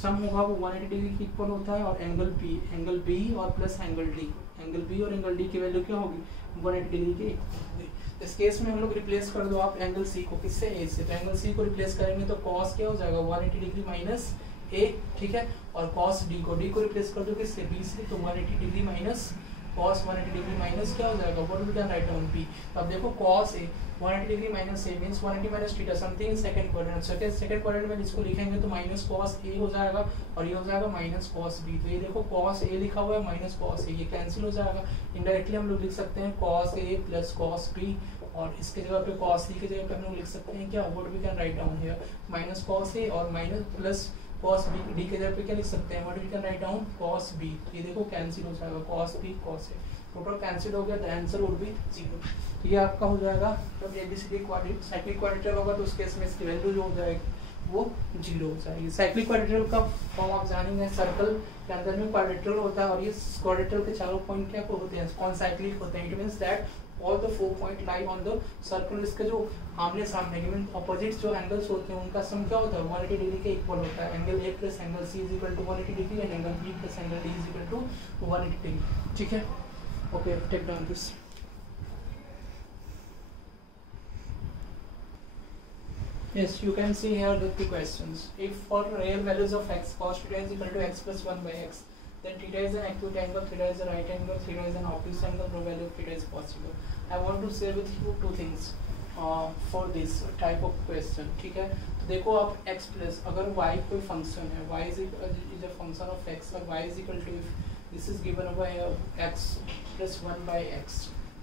सम होगा वो 180 डिग्री की इक्वल होता है. और एंगल B और plus angle D, angle B और एंगल D की वैल्यू क्या होगी? 180 डिग्री की इक्वल होगी. इस केस में हम लोग रिप्लेस कर दो आप एंगल C को, किससे? A से. तो एंगल C को रिप्लेस करेंगे तो cos क्या हो जाएगा? 180 डिग्री माइनस A. ठीक है, और cos D को रिप्लेस कर दो किससे? B से. तो 180 degree minus cos 180 degree minus क्या हो जाएगा? What we can write down B. तो अब देखो cos A 180 degree minus A means 180 minus theta something in second quadrant. Second quadrant में इसको लिखेंगे तो माइनस cos A हो जाएगा, और ये हो जाएगा माइनस cos B. तो ये देखो cos A लिखा हुआ है माइनस cos A, ये कैंसिल हो जाएगा. इनडायरेक्टली हम लोग लिख सकते हैं cos A plus cos B, और इसके जगह पे cos C की जगह पे हम लोग लिख सकते हैं क्या? What we can write down here? Minus cos A और minus plus cos B. D के जगह पे क्या लिख सकते हैं? What we can write down? cos B. ये देखो कैंसिल हो जाएगा, cos B cos A total cancel हो गया, द आंसर वुड बी 0. तो ये आपका हो जाएगा. जब ABCD साइक्लिक क्वाड्रिलेटरल होगा तो उस केस में इसकी वैल्यू जो हो जाएगी वो 0 हो जाएगी. साइक्लिक क्वाड्रिलेटरल का फॉर्म आप जानेंगे. सर्कल के अंदर में क्वाड्रिलेटरल होता है, और ये क्वाड्रिलेटरल के चारों पॉइंट क्या होते हैं? कौन साइक्लिक होते हैं. It means that all the 4 point lie on the circle. इसके जो आमने सामने मीन अपोजिट जो एंगल्स होते हैं उनका सम क्या होता है? 180 डिग्री के इक्वल होता है. Angle A plus angle C is equal to 180 degree, and angle B plus angle D is equal to 180 degree. ठीक है, okay, take down this. Yes, you can see here the 2 questions. If for real values of x, cos theta is equal to x plus 1 by x, then theta is an acute angle, theta is a right angle, theta is an obtuse angle, no value of theta is possible. I want to share with you two things for this type of question. ठीक है, तो देखो आप x plus अगर y कोई function है, y is a function of x और y is equal to this is given by x plus 1 bye x.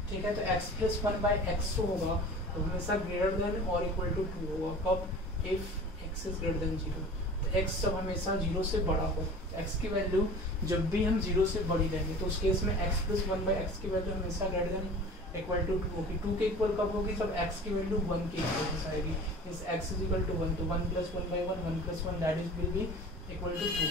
ठीक है, तो x प्लस 1 बाय x तो होगा तो हमेशा ग्रेटर देन और इक्वल टू 2 होगा. कब? If x is greater than 0. तो x जब हमेशा 0 से बड़ा हो, x की वैल्यू जब भी हम 0 से बड़ी लेंगे तो उस केस में x प्लस 1 बाय x की वैल्यू हमेशा ग्रेटर देन इक्वल टू 2 होगी. 2 के इक्वल कब होगी? जब x की वैल्यू 1 के इक्वल आएगी. इस x इज इक्वल टू 1, तो 1 plus 1 by 1, 1 plus 1 that is will be equal to 2.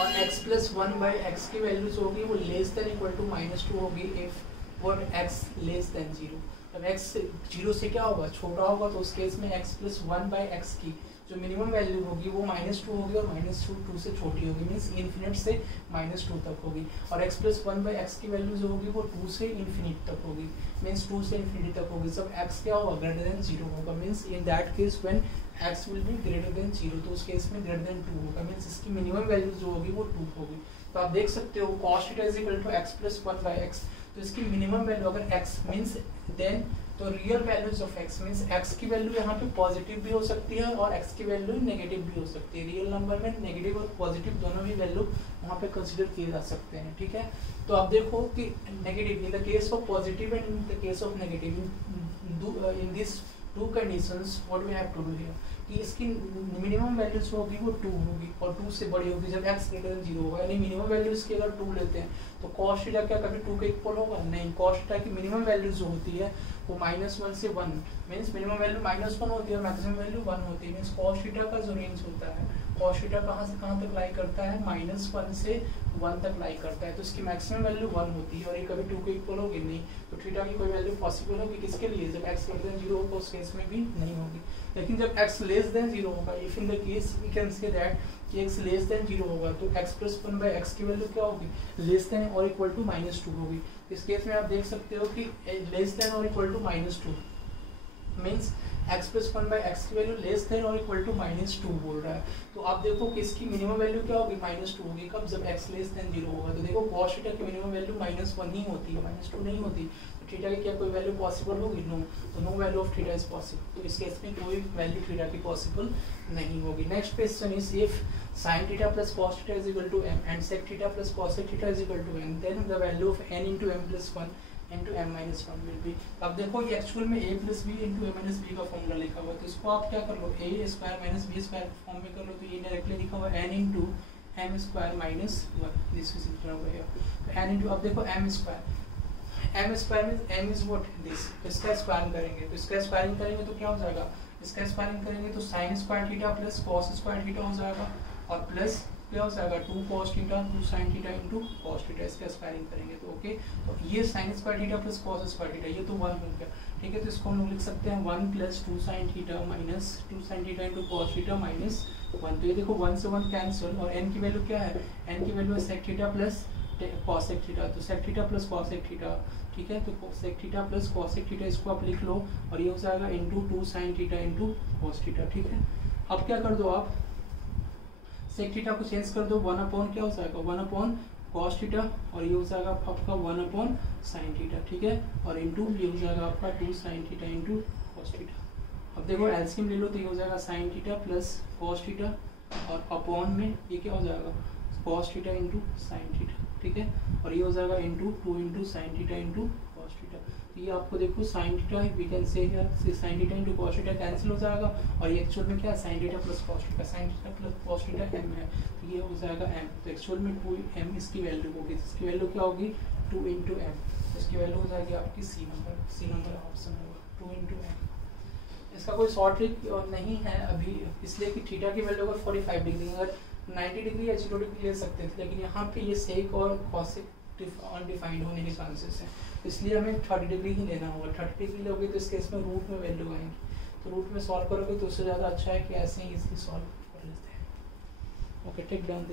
और x प्लस 1 बाय x की वैल्यू जो होगी वो लेस देन इक्वल टू -2 होगी if what x less than 0. जब x 0 से क्या होगा? छोटा होगा, तो उस केस में x प्लस 1 बाय x की जो मिनिमम वैल्यू होगी वो -2 होगी और -2 से छोटी होगी, मीन्स इन्फिनिट से -2 तक होगी. और x प्लस 1 बाई एक्स की वैल्यू जो होगी वो 2 से इन्फिनिट तक होगी, मीन्स 2 से इन्फिनिटी तक होगी. जब x क्या होगा? ग्रेटर देन 0 होगा, means in that case when x will be greater than 0, तो उस केस में ग्रेटर देन 2 होगा, मीन्स इसकी मिनिमम वैल्यू जो होगी वो 2 होगी. तो आप देख सकते हो cos theta is equal to x plus 1 by x. तो इसकी मिनिमम वैल्यू अगर x मीन्स देन तो real values of x means x की वैल्यू यहाँ पे पॉजिटिव भी हो सकती है और x की वैल्यू नेगेटिव भी हो सकती है. रियल नंबर में नेगेटिव और पॉजिटिव दोनों ही वैल्यू वहाँ पे कंसीडर किए जा सकते हैं. ठीक है, तो आप देखो कि negative in the case of positive and in the case of negative in this two conditions what we have to do here कि इसकी मिनिमम वैल्यू जो होगी वो 2 होगी और 2 से बड़ी होगी जब x ग्रेटर देन 0 होगा. यानी मिनिमम वैल्यू इसकी अगर 2 लेते हैं तो cos थीटा क्या कभी 2 के इक्वल होगा? नहीं. cos थीटा की मिनिमम वैल्यू जो होती है वो -1 से 1, मीन्स मिनिमम वैल्यू -1 होती है और मैक्सिमम वैल्यू 1 होती है. मीन्स cos थीटा का जो रेंज होता है, cos थीटा कहाँ से कहाँ तक लाई करता है? -1 से 1 तक लाई करता है. तो इसकी मैक्सिमम वैल्यू 1 होती है और ये कभी 2 के इक्वल होगी नहीं. तो थीटा की कोई वैल्यू पॉसिबल होगी किसके लिए? जब x ग्रेटर देन 0 होगा उस केस में भी नहीं होगी. लेकिन जब x लेस देन 0 होगा, if in the case we can say that कि x लेस देन 0 होगा तो x प्लस 1 बाई एक्स की वैल्यू क्या होगी? लेस देन और इक्वल टू -2 होगी. इस केस में आप देख सकते हो कि लेस देन और equal to -2 means x plus 1 by x की वैल्यू लेस देन और इक्वल टू -2 बोल रहा है. तो आप देखो कि इसकी मिनिमम वैल्यू क्या होगी? -2 होगी. कब? जब x लेस देन 0 होगा. तो देखो cos थीटा की मिनिमम वैल्यू -1 ही होती है, -2 नहीं होती. तो थीटा की क्या कोई वैल्यू पॉसिबल होगी? नो. तो no value of theta is possible. तो इस केस में कोई वैल्यू थीटा की पॉसिबल नहीं होगी. Next question is if sin theta plus cos theta is equal to m and sec theta plus cos theta is equal to n, then the value of n into m plus 1 into m minus 1 will be. अब देखो ये actual में a plus b into a minus b का formula लिखा हुआ है, तो इसको आप क्या कर लो a square minus b square form में कर लो. तो ये डायरेक्टली लिखा हुआ है n into m square minus 1, this is लिखा हुआ है. तो n into अब देखो m square means m is what this. इसका स्क्वायरिंग करेंगे तो इसका स्क्वायरिंग करेंगे तो क्या हो जाएगा? इसका स्क्वायरिंग करेंगे तो sin square theta plus cos square theta हो जाएगा और प्लस क्या हो जाएगा 2 cos theta 2 sin theta into cos theta. इसका स्क्वायरिंग करेंगे तो ओके. तो ये sin square theta plus cos square theta ये तो 1 हो गया. ठीक है, तो इसको हम लोग लिख सकते हैं 1 plus 2 sin theta minus 2 sin theta into cos theta minus 1. तो ये देखो 1 से 1 कैंसिल और n की वैल्यू क्या है? n की वैल्यू है sec theta plus cosec theta. तो sec theta plus cosec theta. ठीक है, तो sec theta plus cosec theta इसको आप लिख लो और ये हो जाएगा into 2 sin theta into cos theta. ठीक है, अब क्या कर दो आप sec थीटा को चेंज कर दो 1 अपॉन क्या हो जाएगा? 1 अपॉन cos थीटा और ये हो जाएगा आपका 1 अपॉन sin थीटा. ठीक है, और इनटू ये हो जाएगा आपका 2 sin theta into cos theta. अब देखो एलसीएम ले लो तो ये हो जाएगा sin theta plus cos theta और अपॉन में ये क्या हो जाएगा? cos theta into sin theta. ठीक है, और ये हो जाएगा into 2 into sin theta into cos theta. तो ये आपको देखो sin theta we can say here sin theta into cos theta cancel हो जाएगा और ये एक्चुअल में क्या है? sin theta plus cos theta. sin theta plus cos theta m है तो ये हो जाएगा m. तो एक्चुअल में 2m इसकी वैल्यू होगी. इसकी वैल्यू क्या होगी? 2 इनटू m. इसकी वैल्यू हो जाएगी आपकी सी नंबर ऑप्शन होगा 2 इनटू m. इसका कोई शॉर्ट ट्रिक नहीं है अभी, इसलिए कि थीटा की वैल्यू अगर 45 डिग्री अगर 90 डिग्री या 0 डिग्री ले सकते थे, लेकिन यहाँ पे ये सेक और कॉसेक अनडिफाइंड होने के चांसेस हैं, इसलिए हमें 30 डिग्री ही लेना होगा. 30 डिग्री लोगे तो इस केस में रूट में वैल्यू आएंगी, तो रूट में सॉल्व करोगे तो उससे ज़्यादा अच्छा है कि ऐसे ही इजीली सॉल्व कर लेते हैं. Okay, take down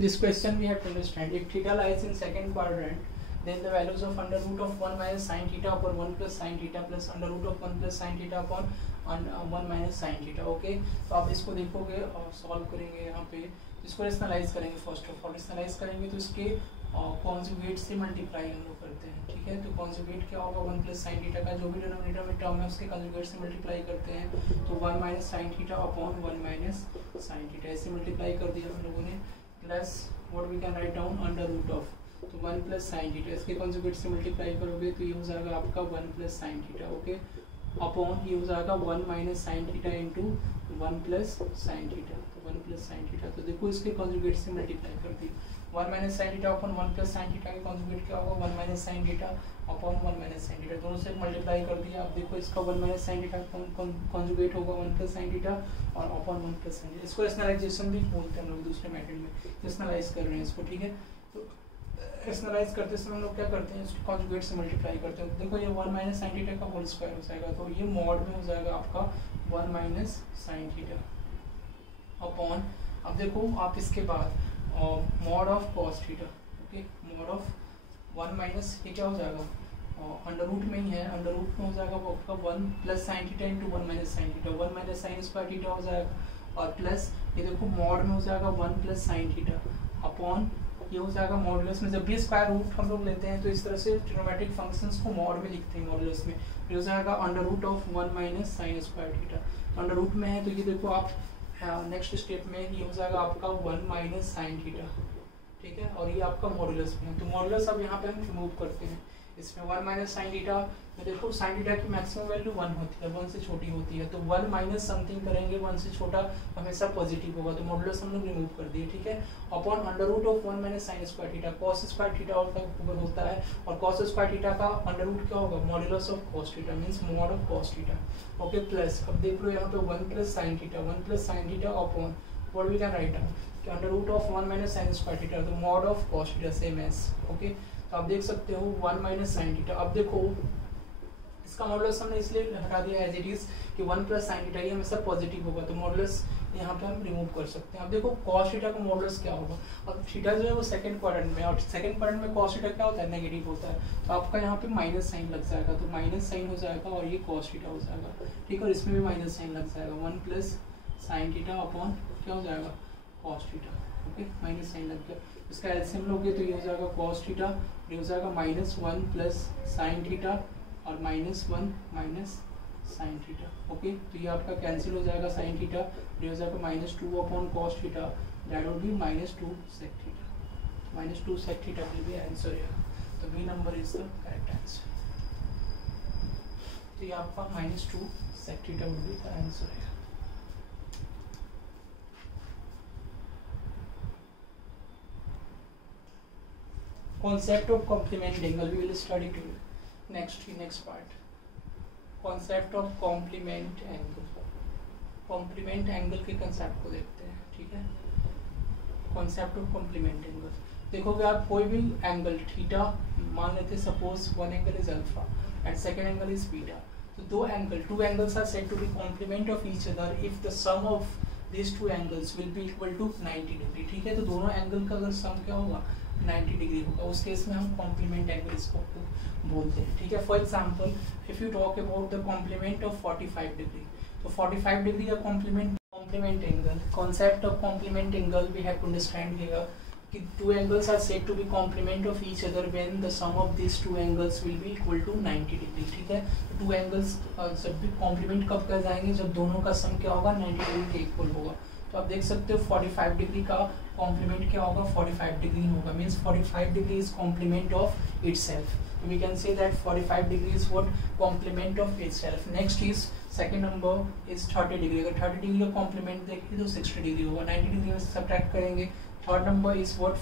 this question we have to understand. If theta lies in second quadrant then the values of under root of 1 minus sin theta upon 1 plus sin theta plus under root of 1 plus sin theta upon 1 minus sin theta. Okay, तो आप इसको देखोगे और solve करेंगे, यहाँ पे इसको rationalise करेंगे। फर्स्ट ऑफ ऑल रेशनलाइज करेंगे तो इसके कॉन्जुगेट से मल्टीप्लाई हम लोग करते हैं, ठीक है। तो कॉन्जुगेट क्या होगा, 1 प्लस साइन थीटा का जो भी डिनोमिनेटर में टर्म है उसके कॉन्जुगेट से मल्टीप्लाई करते हैं, तो 1 minus sine theta upon 1 minus sine theta, ऐसे मल्टीप्लाई कर दिया हम लोगों ने। Plus what we can write down under root of, तो 1 प्लस साइन थीटा इसके कॉन्जुगेट से मल्टीप्लाई करोगे तो ये हो जाएगा आपका 1 plus sine theta, okay, upon ये हो जाएगा 1 minus sine theta into 1 plus sine theta, तो 1 प्लस साइन थीटा, तो देखो इसके कॉन्जुगेट से मल्टीप्लाई कर दी। 1 minus sine theta upon 1 plus sine theta के कॉन्जुगेट क्या होगा, 1 minus sine theta upon 1 minus sine theta, दोनों से मल्टीप्लाई कर दिया। अब देखो इसका 1 माइनस साइन थीटा कॉन्जुगेट होगा 1 प्लस साइन थीटा और अपॉन 1 प्लस साइन थीटा। इसको रेशनलाइजेशन भी बोलते हैं हम लोग दूसरे मेथड में, रेशनलाइज कर रहे हैं इसको, ठीक है। तो रेशनलाइज करते समय हम लोग क्या करते हैं, इसको कॉन्जुगेट से मल्टीप्लाई करते हैं। देखो ये 1 माइनस साइन थीटा का होल स्क्वायर हो जाएगा, तो ये मॉड में हो जाएगा आपका 1 माइनस साइन थीटा अपॉन, अब देखो आप इसके बाद mod of cos theta, okay, mod of 1 minus ये क्या हो जाएगा, अंडर रूट में ही है, अंडर रूट में हो जाएगा वो आपका 1 plus sine theta into 1 minus sine theta, 1 minus sine square theta हो जाएगा, और प्लस ये देखो मॉड में हो जाएगा 1 प्लस साइन थीटा अपॉन ये हो जाएगा मॉडुलस में। जब भी स्क्वायर रूट हम लोग लेते हैं तो इस तरह से ट्रिग्नोमेट्रिक फंक्शंस को मॉड में लिखते हैं मॉडुलस में, ये हो जाएगा under root of 1 minus sine square theta, under root में है तो ये देखो आप नेक्स्ट स्टेप में ये हो जाएगा आपका 1 माइनस साइन थीटा, ठीक है, और ये आपका मॉडुलस में है। तो मॉडुलस अब यहाँ पे हम रिमूव करते हैं, इसमें 1 माइनस साइन थीटा में देखो साइन थीटा की मैक्सिमम वैल्यू 1 होती है, 1 से छोटी होती है, तो 1 माइनस समथिंग करेंगे, 1 से छोटा हमेशा पॉजिटिव होगा, तो मॉडुलस हम लोग रिमूव कर दिए, ठीक है। Upon under root of 1 minus sine square theta, cos square theta होता है, और कॉस स्क्वायर थीटा का अंडर रूट क्या होगा, modulus of cos theta means mod of cos theta, okay. Plus अब देख लो यहाँ पे 1 plus sine theta, 1 plus sine theta upon what we can write down कि under root of 1 minus sine square theta, तो mod of cos theta same as, okay. तो आप देख सकते हो 1 माइनस साइन थीटा, अब देखो इसका मॉडुलस हमने इसलिए हटा दिया एज इट इज कि 1 प्लस साइन थीटा ये हमेशा पॉजिटिव होगा, तो मॉडुलस यहाँ पे हम रिमूव कर सकते हैं। अब देखो कॉस थीटा का मॉडुलस क्या होगा, अब थीटा जो है वो सेकंड क्वाड्रेंट में, और सेकंड क्वाड्रेंट में कॉस थीटा क्या होता है, नेगेटिव होता है, तो आपका यहाँ पे माइनस साइन लग जाएगा, तो माइनस साइन हो जाएगा और ये कॉस थीटा हो जाएगा, ठीक है, और इसमें भी माइनस साइन लग जाएगा, 1 प्लस साइन थीटा अपॉन क्या हो जाएगा, cos theta, okay, minus sine लग गया। इसका एलसीएम लोगे तो ये हो जाएगा कॉस थीटा, ये हो जाएगा -1 प्लस साइन थीटा और -1 माइनस साइन थीटा, ओके। तो ये आपका कैंसिल हो जाएगा साइन थीटा, ये हो जाएगा -2 upon cos theta, that will be -2 sec theta, -2 sec theta will be answer here, तो B number is the correct answer. तो ये आपका -2 sec theta will be the answer here। Concept of complement angle we will study today. Next part. Concept of complement angle. Complement angle के concept को देखते हैं, ठीक है। Concept of complement angle. देखोगे आप कोई भी एंगल थीटा मान लेते suppose one angle is alpha and second angle is beta, तो two angles are said to be complement of each other if the sum of this two angles will be equal to 90 degree, ठीक है। तो दोनों angle का अगर सम क्या होगा 90 degree होगा, उस केस में हम कॉम्प्लीमेंट एंगल इसको बोलते हैं, ठीक है। For example if you talk about the complement of 45 degree, तो 45 डिग्री का complement angle, concept of complement angle we have to understand here कि two angles are said to be complement of each other when the sum of these two angles will be equal to 90 degree, ठीक है। Two angles जब भी complement कब कर जाएंगे, जब दोनों का सम क्या होगा 90 डिग्री के इक्वल होगा। तो आप देख सकते हो 45 डिग्री का कॉम्प्लीमेंट क्या होगा, 45 डिग्री होगा, means 45 degree is complement of itself, तो we can say that 45 degree is what complement of itself. Next is second number is 30 degree, अगर 30 डिग्री का कॉम्प्लीमेंट देखें तो 60 डिग्री होगा, 90 डिग्री में सब्ट्रैक्ट करेंगे। Third number is what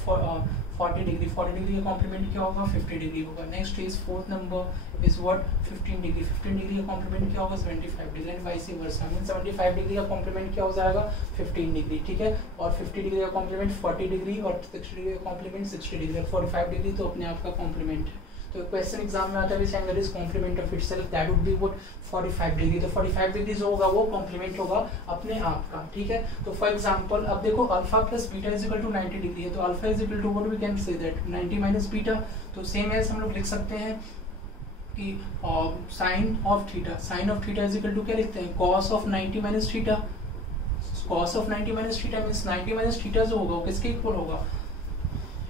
40 degree, 40 degree का complement क्या होगा 50 डिग्री होगा। Next is fourth number is what 15 degree, 15 degree का कॉम्प्लीमेंट क्या होगा 75 degree and vice versa, mean 75 degree का कॉम्प्लीमेंट क्या हो जाएगा 15 डिग्री, ठीक है। और 50 डिग्री का कॉम्प्लीमेंट 40 डिग्री और 60 डिग्री का कॉम्प्लीमेंट 60 डिग्री और 45 डिग्री तो अपने आप का कॉम्प्लीमेंट है। तो क्वेश्चन एग्जाम में आता है which angle is complement of itself, that would be what 45 degree. तो 45 डिग्री जो होगा वो कॉम्प्लीमेंट होगा अपने आप का, ठीक है। तो फॉर एग्जांपल अब देखो alpha plus beta is equal to 90 degree है, तो alpha is equal to what we can say that 90 minus beta. तो सेम एज हम लोग लिख सकते हैं कि sine of theta, sine of theta is equal to क्या लिखते हैं, cos of 90 minus theta. Cos of 90 minus theta means 90 minus theta जो होगा वो किसके इक्वल होगा,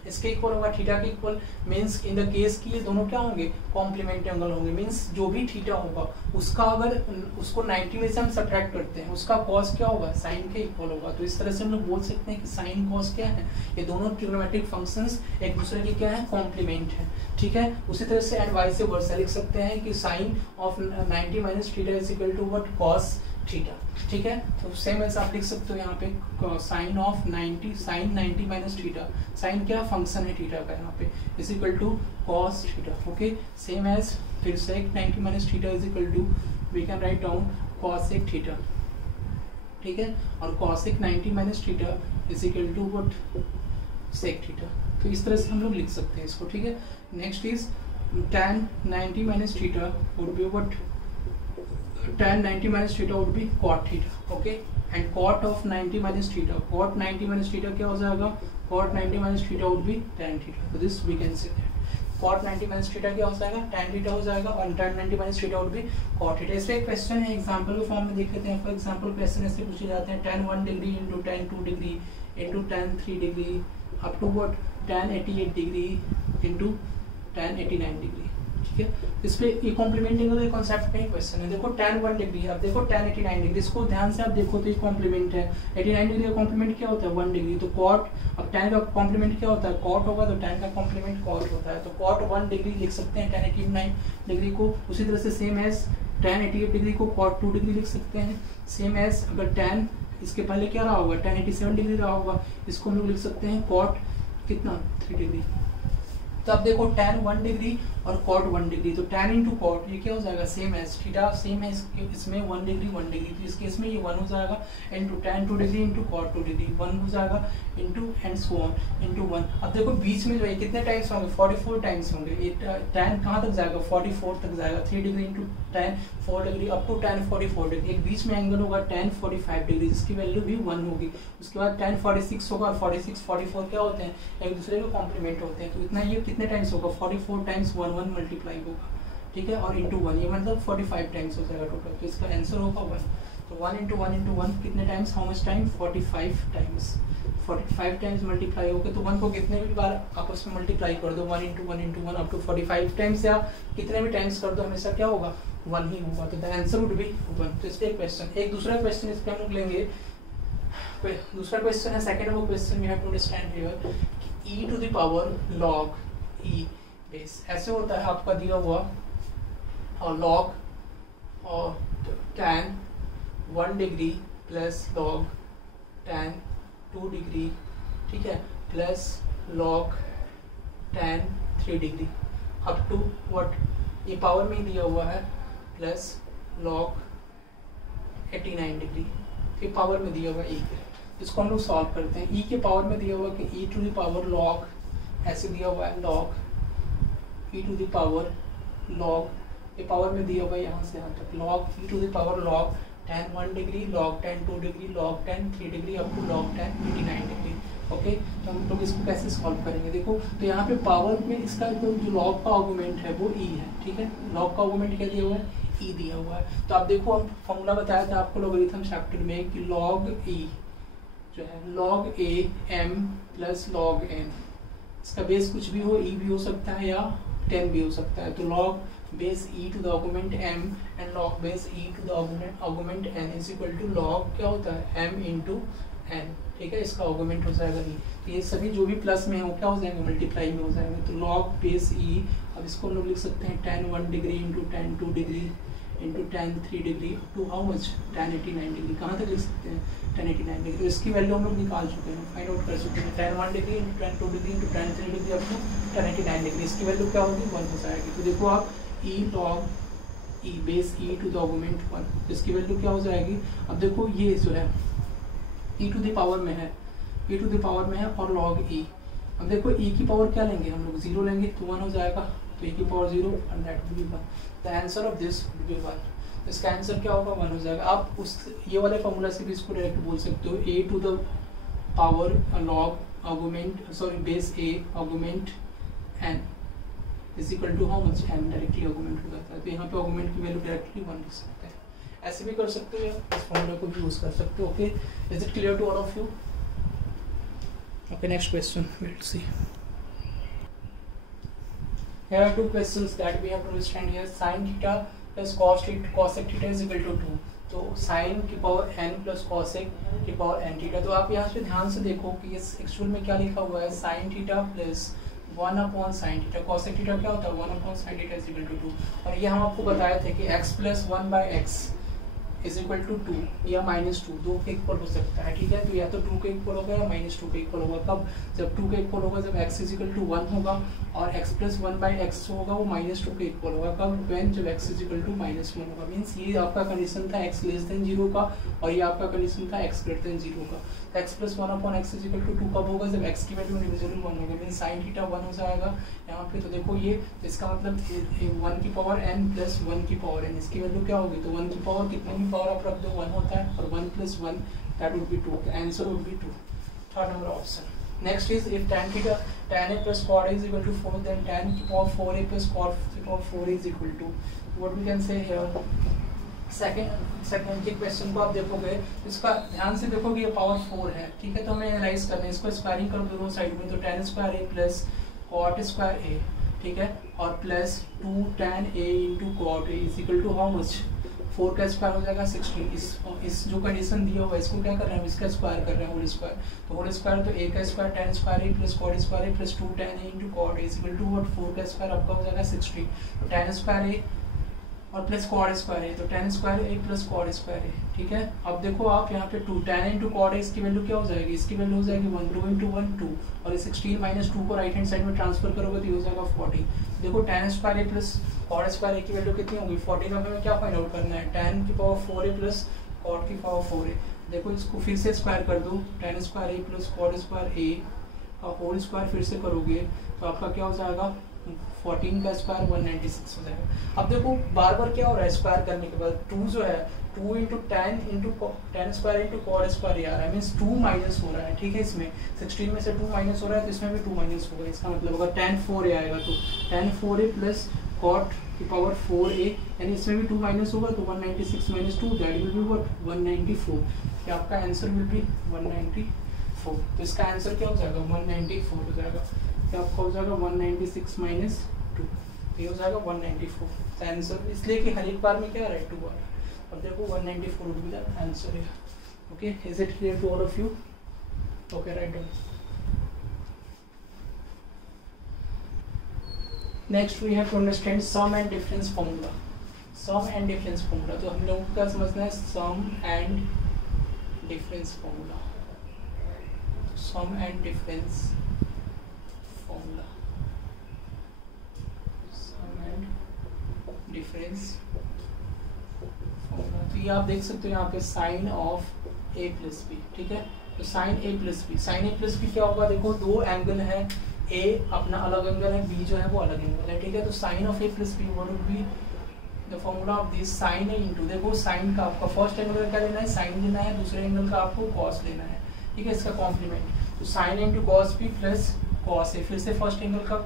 इसके इक्वल होगा, थीटा के equal. Means in the case की ये दोनों क्या होंगे, कॉम्प्लीमेंट एंगल होंगे। मींस जो भी थीटा होगा उसका अगर उसको 90 में से हम सब्ट्रैक्ट करते हैं उसका कॉस क्या होगा, साइन के इक्वल होगा। तो इस तरह से हम लोग बोल सकते हैं कि साइन कॉस क्या है, ये दोनों ट्रिग्नोमेट्रिक फंक्शंस एक दूसरे के क्या है, कॉम्प्लीमेंट है, ठीक है। उसी तरह से एंड वाइस वर्सा लिख सकते हैं कि sine of 90 minus theta is equal to what, cos theta, ठीक है। तो सेम ऐसा आप लिख सकते हो यहाँ पे sine of 90, sine 90 minus theta, sine क्या फंक्शन है थीटा का यहाँ पे, is equal to cos theta, okay. Same as फिर sec 90 minus theta is equal to we can write down cosec theta, ठीक है। और cosec 90 minus theta is equal to what, sec theta. तो इस तरह से हम लोग लिख सकते हैं इसको, ठीक है। Next is tan 90 minus theta would be what, tan 90 minus theta would be cot theta, okay, and cot of 90 minus theta, cot 90 minus theta क्या हो जाएगा, cot 90 minus theta would be tan theta. So this we can say that cot 90 minus theta क्या हो जाएगा, tan theta हो जाएगा, और tan 90 minus theta would be cot theta। इस पे एक क्वेश्चन है एग्जांपल के फॉर्म में देख लेते हैं। फॉर एग्जांपल क्वेश्चन ऐसे पूछे जाते हैं tan 1 degree into tan 2 degree into tan 3 degree up to what tan 88 degree into tan 89 degree, ठीक है। इस पे ये कॉम्प्लीमेंटिंग का कॉन्सेप्ट का ही क्वेश्चन है। देखो tan 1 डिग्री है, अब देखो tan 89 डिग्री, इसको ध्यान से आप देखो तो ये कॉम्प्लीमेंट है। 89 डिग्री का कॉम्प्लीमेंट क्या होता है, 1 डिग्री। तो cot, अब tan का कॉम्प्लीमेंट क्या होता है, cot होगा, तो tan का कॉम्प्लीमेंट cot होता है। तो cot 1 डिग्री लिख सकते हैं tan 89 डिग्री को। उसी तरह से सेम एज tan 88 डिग्री को cot 2 डिग्री लिख सकते हैं। सेम एज अगर tan इसके पहले क्या रहा होगा, tan 87 डिग्री रहा होगा, इसको हम लोग लिख सकते हैं cot कितना 3 डिग्री। तो अब देखो tan 1 डिग्री और cot 1 डिग्री, तो tan इंटू cot ये क्या हो जाएगा, सेम एज थीटा, सेम है इसमें 1 डिग्री 1 डिग्री, तो इस केस में ये 1 हो जाएगा, into tan 2 degree into cot 2 degree 1 हो जाएगा, into and so on into 1। अब देखो बीच में जो है कितने टाइम्स होंगे, 44 टाइम्स होंगे। ये tan कहाँ तक जाएगा, 44 तक जाएगा, 3 degree into tan 4 degree up to tan 44 degree. एक बीच में एंगल होगा tan 45 डिग्री जिसकी वैल्यू भी 1 होगी। उसके बाद tan 46 होगा, और 46 44 क्या होते हैं, एक दूसरे के कॉम्प्लीमेंट होते हैं। तो इतना ये कितने टाइम्स होगा, 44 टाइम्स 1 1 मल्टीप्लाई होगा, ठीक है, और इंटू 1, ये मतलब 45 टाइम्स हो जाएगा टोटल। तो इसका आंसर होगा 1। तो 1 इंटू 1 इंटू 1 कितने times, how much time, 45 times. 45 times multiply होगा, तो 1 को कितने भी बार आपस में मल्टीप्लाई कर दो, 1 into 1 into 1 up to 45 times, या कितने भी टाइम्स कर दो हमेशा क्या होगा, 1 ही होगा। तो द आंसर वुड बी 1। तो इस पे क्वेश्चन, एक दूसरा क्वेश्चन इस पे हम लोग लेंगे। दूसरा क्वेश्चन है सेकंड वो question we have to understand here, e to the power log e base. ऐसे होता है आपका दिया हुआ और log और tan 1 degree plus log tan 2 degree, ठीक है, plus log tan 3 degree up to what, ये पावर में दिया हुआ है, प्लस log 89 डिग्री, फिर पावर में दिया हुआ e के। इसको हम लोग सॉल्व करते हैं। e के पावर में दिया हुआ कि e to the power log, ऐसे दिया हुआ है log e to the power log, ये पावर में दिया हुआ है यहाँ से यहाँ तक, log e to the power log tan 1 degree log tan 2 degree log tan 3 degree up to log tan 89 degree, okay. तो हम लोग इसको कैसे सॉल्व करेंगे, देखो तो यहाँ पे पावर में इसका जो log का आर्गुमेंट है वो e है, ठीक है। log का आर्गुमेंट क्या दिया हुआ है, e दिया हुआ है। तो आप देखो हम फॉर्मूला बताया था आपको लॉगरिथम चैप्टर में कि log e जो है log a m plus log n, इसका बेस कुछ भी हो, e भी हो सकता है या 10 भी हो सकता है। तो log base e to the augment m and log base e to the augment n is equal to log क्या होता है m into n, ठीक है। इसका आर्गुमेंट हो जाएगा e। तो ये सभी जो भी प्लस में है वो क्या हो जाएंगे, मल्टीप्लाई में हो जाएंगे। तो log base e, अब इसको हम लोग लिख सकते हैं tan 1 degree into tan 2 degree into tan 3 degree up to how much, tan 89 degree. कहाँ तक लिख सकते हैं, tan 89 डिग्री। तो इसकी वैल्यू हम लोग निकाल चुके हैं, फाइंड आउट कर चुके हैं। tan 1 degree into tan 2 degree into tan 3 degree up to tan 89 degree, इसकी वैल्यू क्या होगी, 1 हो जाएगी। तो देखो आप e log e base e to the argument 1, इसकी वैल्यू क्या हो जाएगी। अब देखो ये जो है e टू द पावर में है, और log e। अब देखो e की पावर क्या लेंगे हम लोग, 0 लेंगे, तो 1 हो जाएगा, तो e की power 0 and that will be 1. The answer of this will be 1. इसका आंसर क्या होगा 1 हो जाएगा. आप उस ये वाले फॉर्मूला से भी इसको डायरेक्ट बोल सकते हो a to the power log argument base a argument n is equal to how much n directly argument हो जाता है. तो यहाँ पे argument की वैल्यू डायरेक्टली 1 लिख सकते हैं. ऐसे भी कर सकते हो, इस फॉर्मूला को भी यूज कर सकते हो. Okay, is it clear to all of you? Okay, next question. Let's see. Here are two questions that we have to understand here. Sin theta plus cosec theta is equal to 2. तो sin की power n plus cosec की power n theta. तो आप यहाँ पे ध्यान से देखो कि इस एक्चुअल में क्या लिखा हुआ है. sin theta plus 1 upon sine theta. cosec theta क्या होता है 1 upon sine theta is equal to 2. और ये हम आपको बताए थे कि x plus 1 by x is equal to 2 या -2 2 के इक्वल हो सकता है. ठीक है, तो या तो 2 के इक्वल होगा या -2 के इक्वल होगा. कब? जब 2 के इक्वल होगा जब x इज इक्वल टू 1 होगा और x प्लस 1 बाई एक्स होगा वो -2 के इक्वल होगा. कब? व्हेन जब x इज इक्वल टू -1 होगा. मीन्स ये आपका कंडीशन था x लेस देन 0 का और ये आपका कंडीशन था x ग्रेटर देन 0 का. तो x plus 1 upon x is equal to 2 कब होगा? जब x की वैल्यू इंडिविजुअली 1 होगा. मीन्स साइन थीटा 1 हो जाएगा यहाँ पे. तो देखो ये इसका मतलब 1 की पावर n प्लस 1 की पावर n, इसकी वैल्यू क्या होगी? तो 1 की पावर कितने की पावर आप रख दो 1 होता है और 1 plus 1 that would be 2. The answer would be 2. Third number option. Next is if tan theta tan a plus cot a is equal to 4, then tan की पावर 4a plus cot की power 4a is equal to what we can say here. Second के question को आप देखोगे इसका ध्यान से देखोगे ये पावर 4 है. ठीक है, तो हमें एनालाइज करना है इसको. स्क्वायरिंग कर दोनों साइड में. तो tan square a plus cot square a, ठीक है, और plus 2 tan a into cot a is equal to how much? 4 का स्क्वायर हो जाएगा 16. इस जो कंडीशन दिया हुआ है इसको क्या कर रहे हैं हम? इसका स्क्वायर कर रहे हैं होल स्क्वायर. तो होल स्क्वायर तो a का square tan square a plus cot square a plus 2 tan a into cot a is equal to what? 4 का स्क्वायर आपका हो जाएगा 16. तो tan स्क्वायर a और प्लस cot स्क्वायर a, तो tan square a plus cot square a. ठीक है, अब देखो आप यहाँ पे 2 tan इंटू cot a इसकी वैल्यू क्या हो जाएगी? इसकी वैल्यू हो जाएगी 1 2 इंटू 1 2 और ये 16 माइनस 2 को राइट हैंड साइड में ट्रांसफर करोगे तो ये हो जाएगा 40. देखो tan square a plus cot square a की वैल्यू कितनी होगी? 40. अब हमें क्या फाइंड आउट करना है? tan की पावर 4a प्लस cot की पावर 4a. देखो इसको फिर से स्क्वायर कर दो. tan square a plus cot square a का होल स्क्वायर फिर से करोगे तो आपका क्या हो जाएगा? 14 का स्क्वायर 196 हो जाएगा. अब देखो बार बार क्या हो रहा है स्क्वायर करने के बाद 2 जो है 2 into tan square into cot square आ रहा है. मीन्स 2 माइनस हो रहा है. ठीक है, इसमें 16 में से 2 माइनस हो रहा है तो इसमें भी 2 माइनस होगा. इसका मतलब अगर tan 4a आएगा तो tan 4a प्लस cot की पावर 4a यानी इसमें भी 2 माइनस होगा तो 196 minus 2 that will be what? 194. कि आपका आंसर विल बी 194. तो इसका आंसर क्या हो जाएगा? 194 हो जाएगा. क्या आपका हो जाएगा? 196 माइनस 2, ये हो जाएगा 194 आंसर. इसलिए कि हर एक बार में क्या आ रहा है 2 आ रहा है. अब देखो 194 would be the answer here. Okay, is it clear to all of you? Okay, right down. Next we have to understand sum and difference formula. Sum and difference formula. तो हम लोगों को क्या समझना है? sum and difference formula. Sum and difference formula. Sum and difference formula. तो ये आप देख सकते हो यहाँ पे sin of a plus b. ठीक है, तो sin a plus b. sin a plus b क्या होगा? देखो दो एंगल है, a अपना अलग एंगल है, b जो है वो अलग एंगल है. ठीक है, तो sin of a plus b what would be the formula of this? sin a into, देखो sin का आपका फर्स्ट एंगल का क्या लेना है? sin लेना है. दूसरे एंगल का आपको cos लेना है. ठीक है, इसका कॉम्प्लीमेंट. तो sin a into cos b plus cos a. फिर से फर्स्ट एंगल का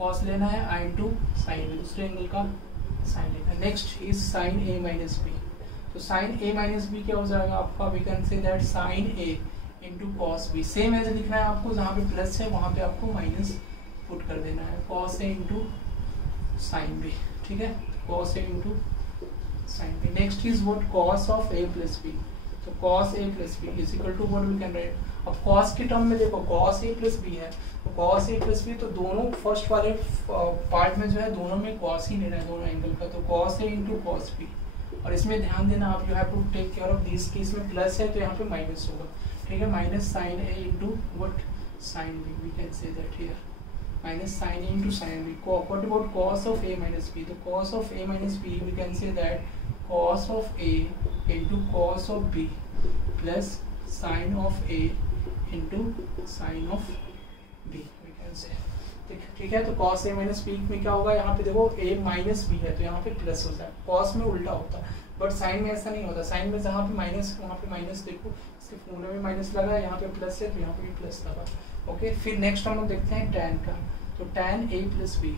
cos लेना है, i into sin b. दूसरे एंगल का sin लेना है. Next is sin a minus b. तो sin a minus b क्या हो जाएगा आपका? we can say that sin a into cos b. Same ऐसे लिखना है आपको, जहाँ पे प्लस है वहाँ पे आपको माइनस पुट कर देना है. cos a into sin b. ठीक है, cos a into sin b. Next is what? cos of a plus b. तो cos a plus b is equal to what we can write? अब cos के term में देखो cos a plus b है, तो cos a plus b तो दोनों first वाले पार्ट में जो है दोनों में cos ही लेना है दोनों एंगल का. तो cos a into cos b. और इसमें ध्यान देना आप, you have to take care of this कि इसमें प्लस है तो यहाँ पे माइनस होगा. ठीक है, minus sine a into what? Sine b. We can say that here minus sine a into sine b. What about cos of a minus b? तो cos of a minus b we can say that cos of a into cos of b plus sin of a into sin of b. We can say ठीक है। तो cos a minus B में क्या होगा, यहाँ पे देखो a minus B है तो यहाँ पे प्लस हो जाए, cos में उल्टा होता है, बट साइन में ऐसा नहीं होता। साइन में जहाँ पे माइनस वहाँ पे माइनस, देखो इसके फॉर्मूले में माइनस लगा है, यहाँ पे प्लस है तो यहाँ पे भी प्लस लगा। ओके, फिर नेक्स्ट हम लोग देखते हैं tan का। तो tan a प्लस बी,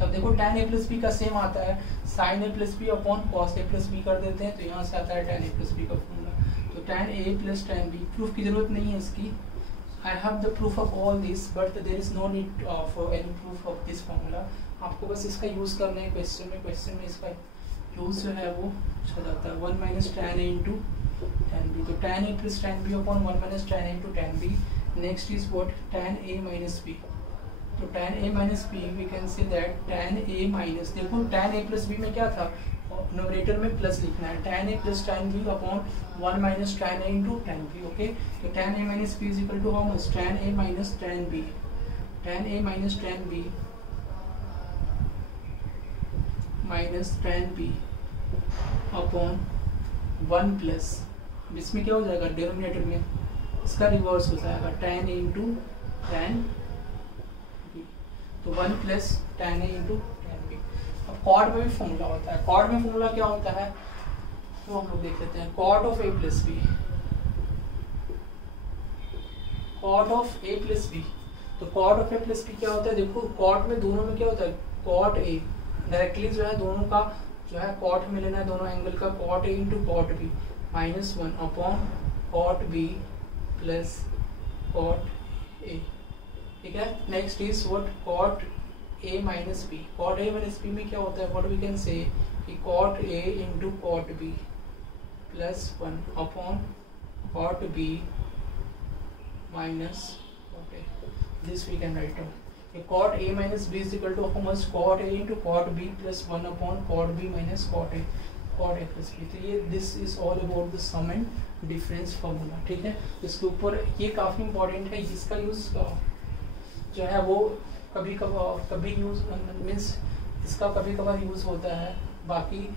तब देखो tan a प्लस बी का सेम आता है sin a plus b upon cos a plus b कर देते हैं, तो यहाँ से आता है tan a प्लस बी का फॉर्मूला। तो tan a plus tan b, proof की जरूरत नहीं है इसकी, I have the proof of all this, but there is no need for any proof of this formula। आपको बस इसका यूज करना है क्वेश्चन में इसका यूज जो है वो अच्छा जाता है 1 minus tan a into tan b। तो tan a plus tan b upon 1 minus tan a into tan b। Next is what, tan a minus b। तो tan a minus b we can say that tan a minus, देखो tan a plus b में क्या था, numerator में plus लिखना है, tan a plus tan b upon 1 minus tan a into tan b। Okay, तो tan a minus b is equal to how much, tan a minus tan b, tan a minus tan b minus tan b upon 1 plus, इसमें क्या हो जाएगा denominator में इसका reverse हो जाएगा tan a into tan b, तो 1 plus tan a into tan b। अब कॉट में भी फॉर्मूला होता है, कॉट में फॉर्मूला क्या होता है तो हम लोग देख लेते हैं। Cot of a plus B, cot of a plus B, तो cot of a plus B क्या होता है, देखो कॉट में दोनों में क्या होता है, कॉट a डायरेक्टली जो है दोनों का जो है कॉट में लेना है, दोनों एंगल का cot a into cot b minus 1 upon cot b plus cot a। ठीक है, next is what, cot a minus b। Cot a minus b में क्या होता है, व्हाट वी कैन से कि cot a into cot b plus 1 upon cot b minus cot a। This we can write down, cot a minus b is equal to how much, cot a into cot b plus 1 upon cot b minus cot a plus b। तो ये this is all about the sum and difference formula. ठीक है, इसके ऊपर ये काफ़ी important है, इसका यूज़ जो है वो कभी यूज मीन्स इसका कभी कभार यूज होता है, बाकी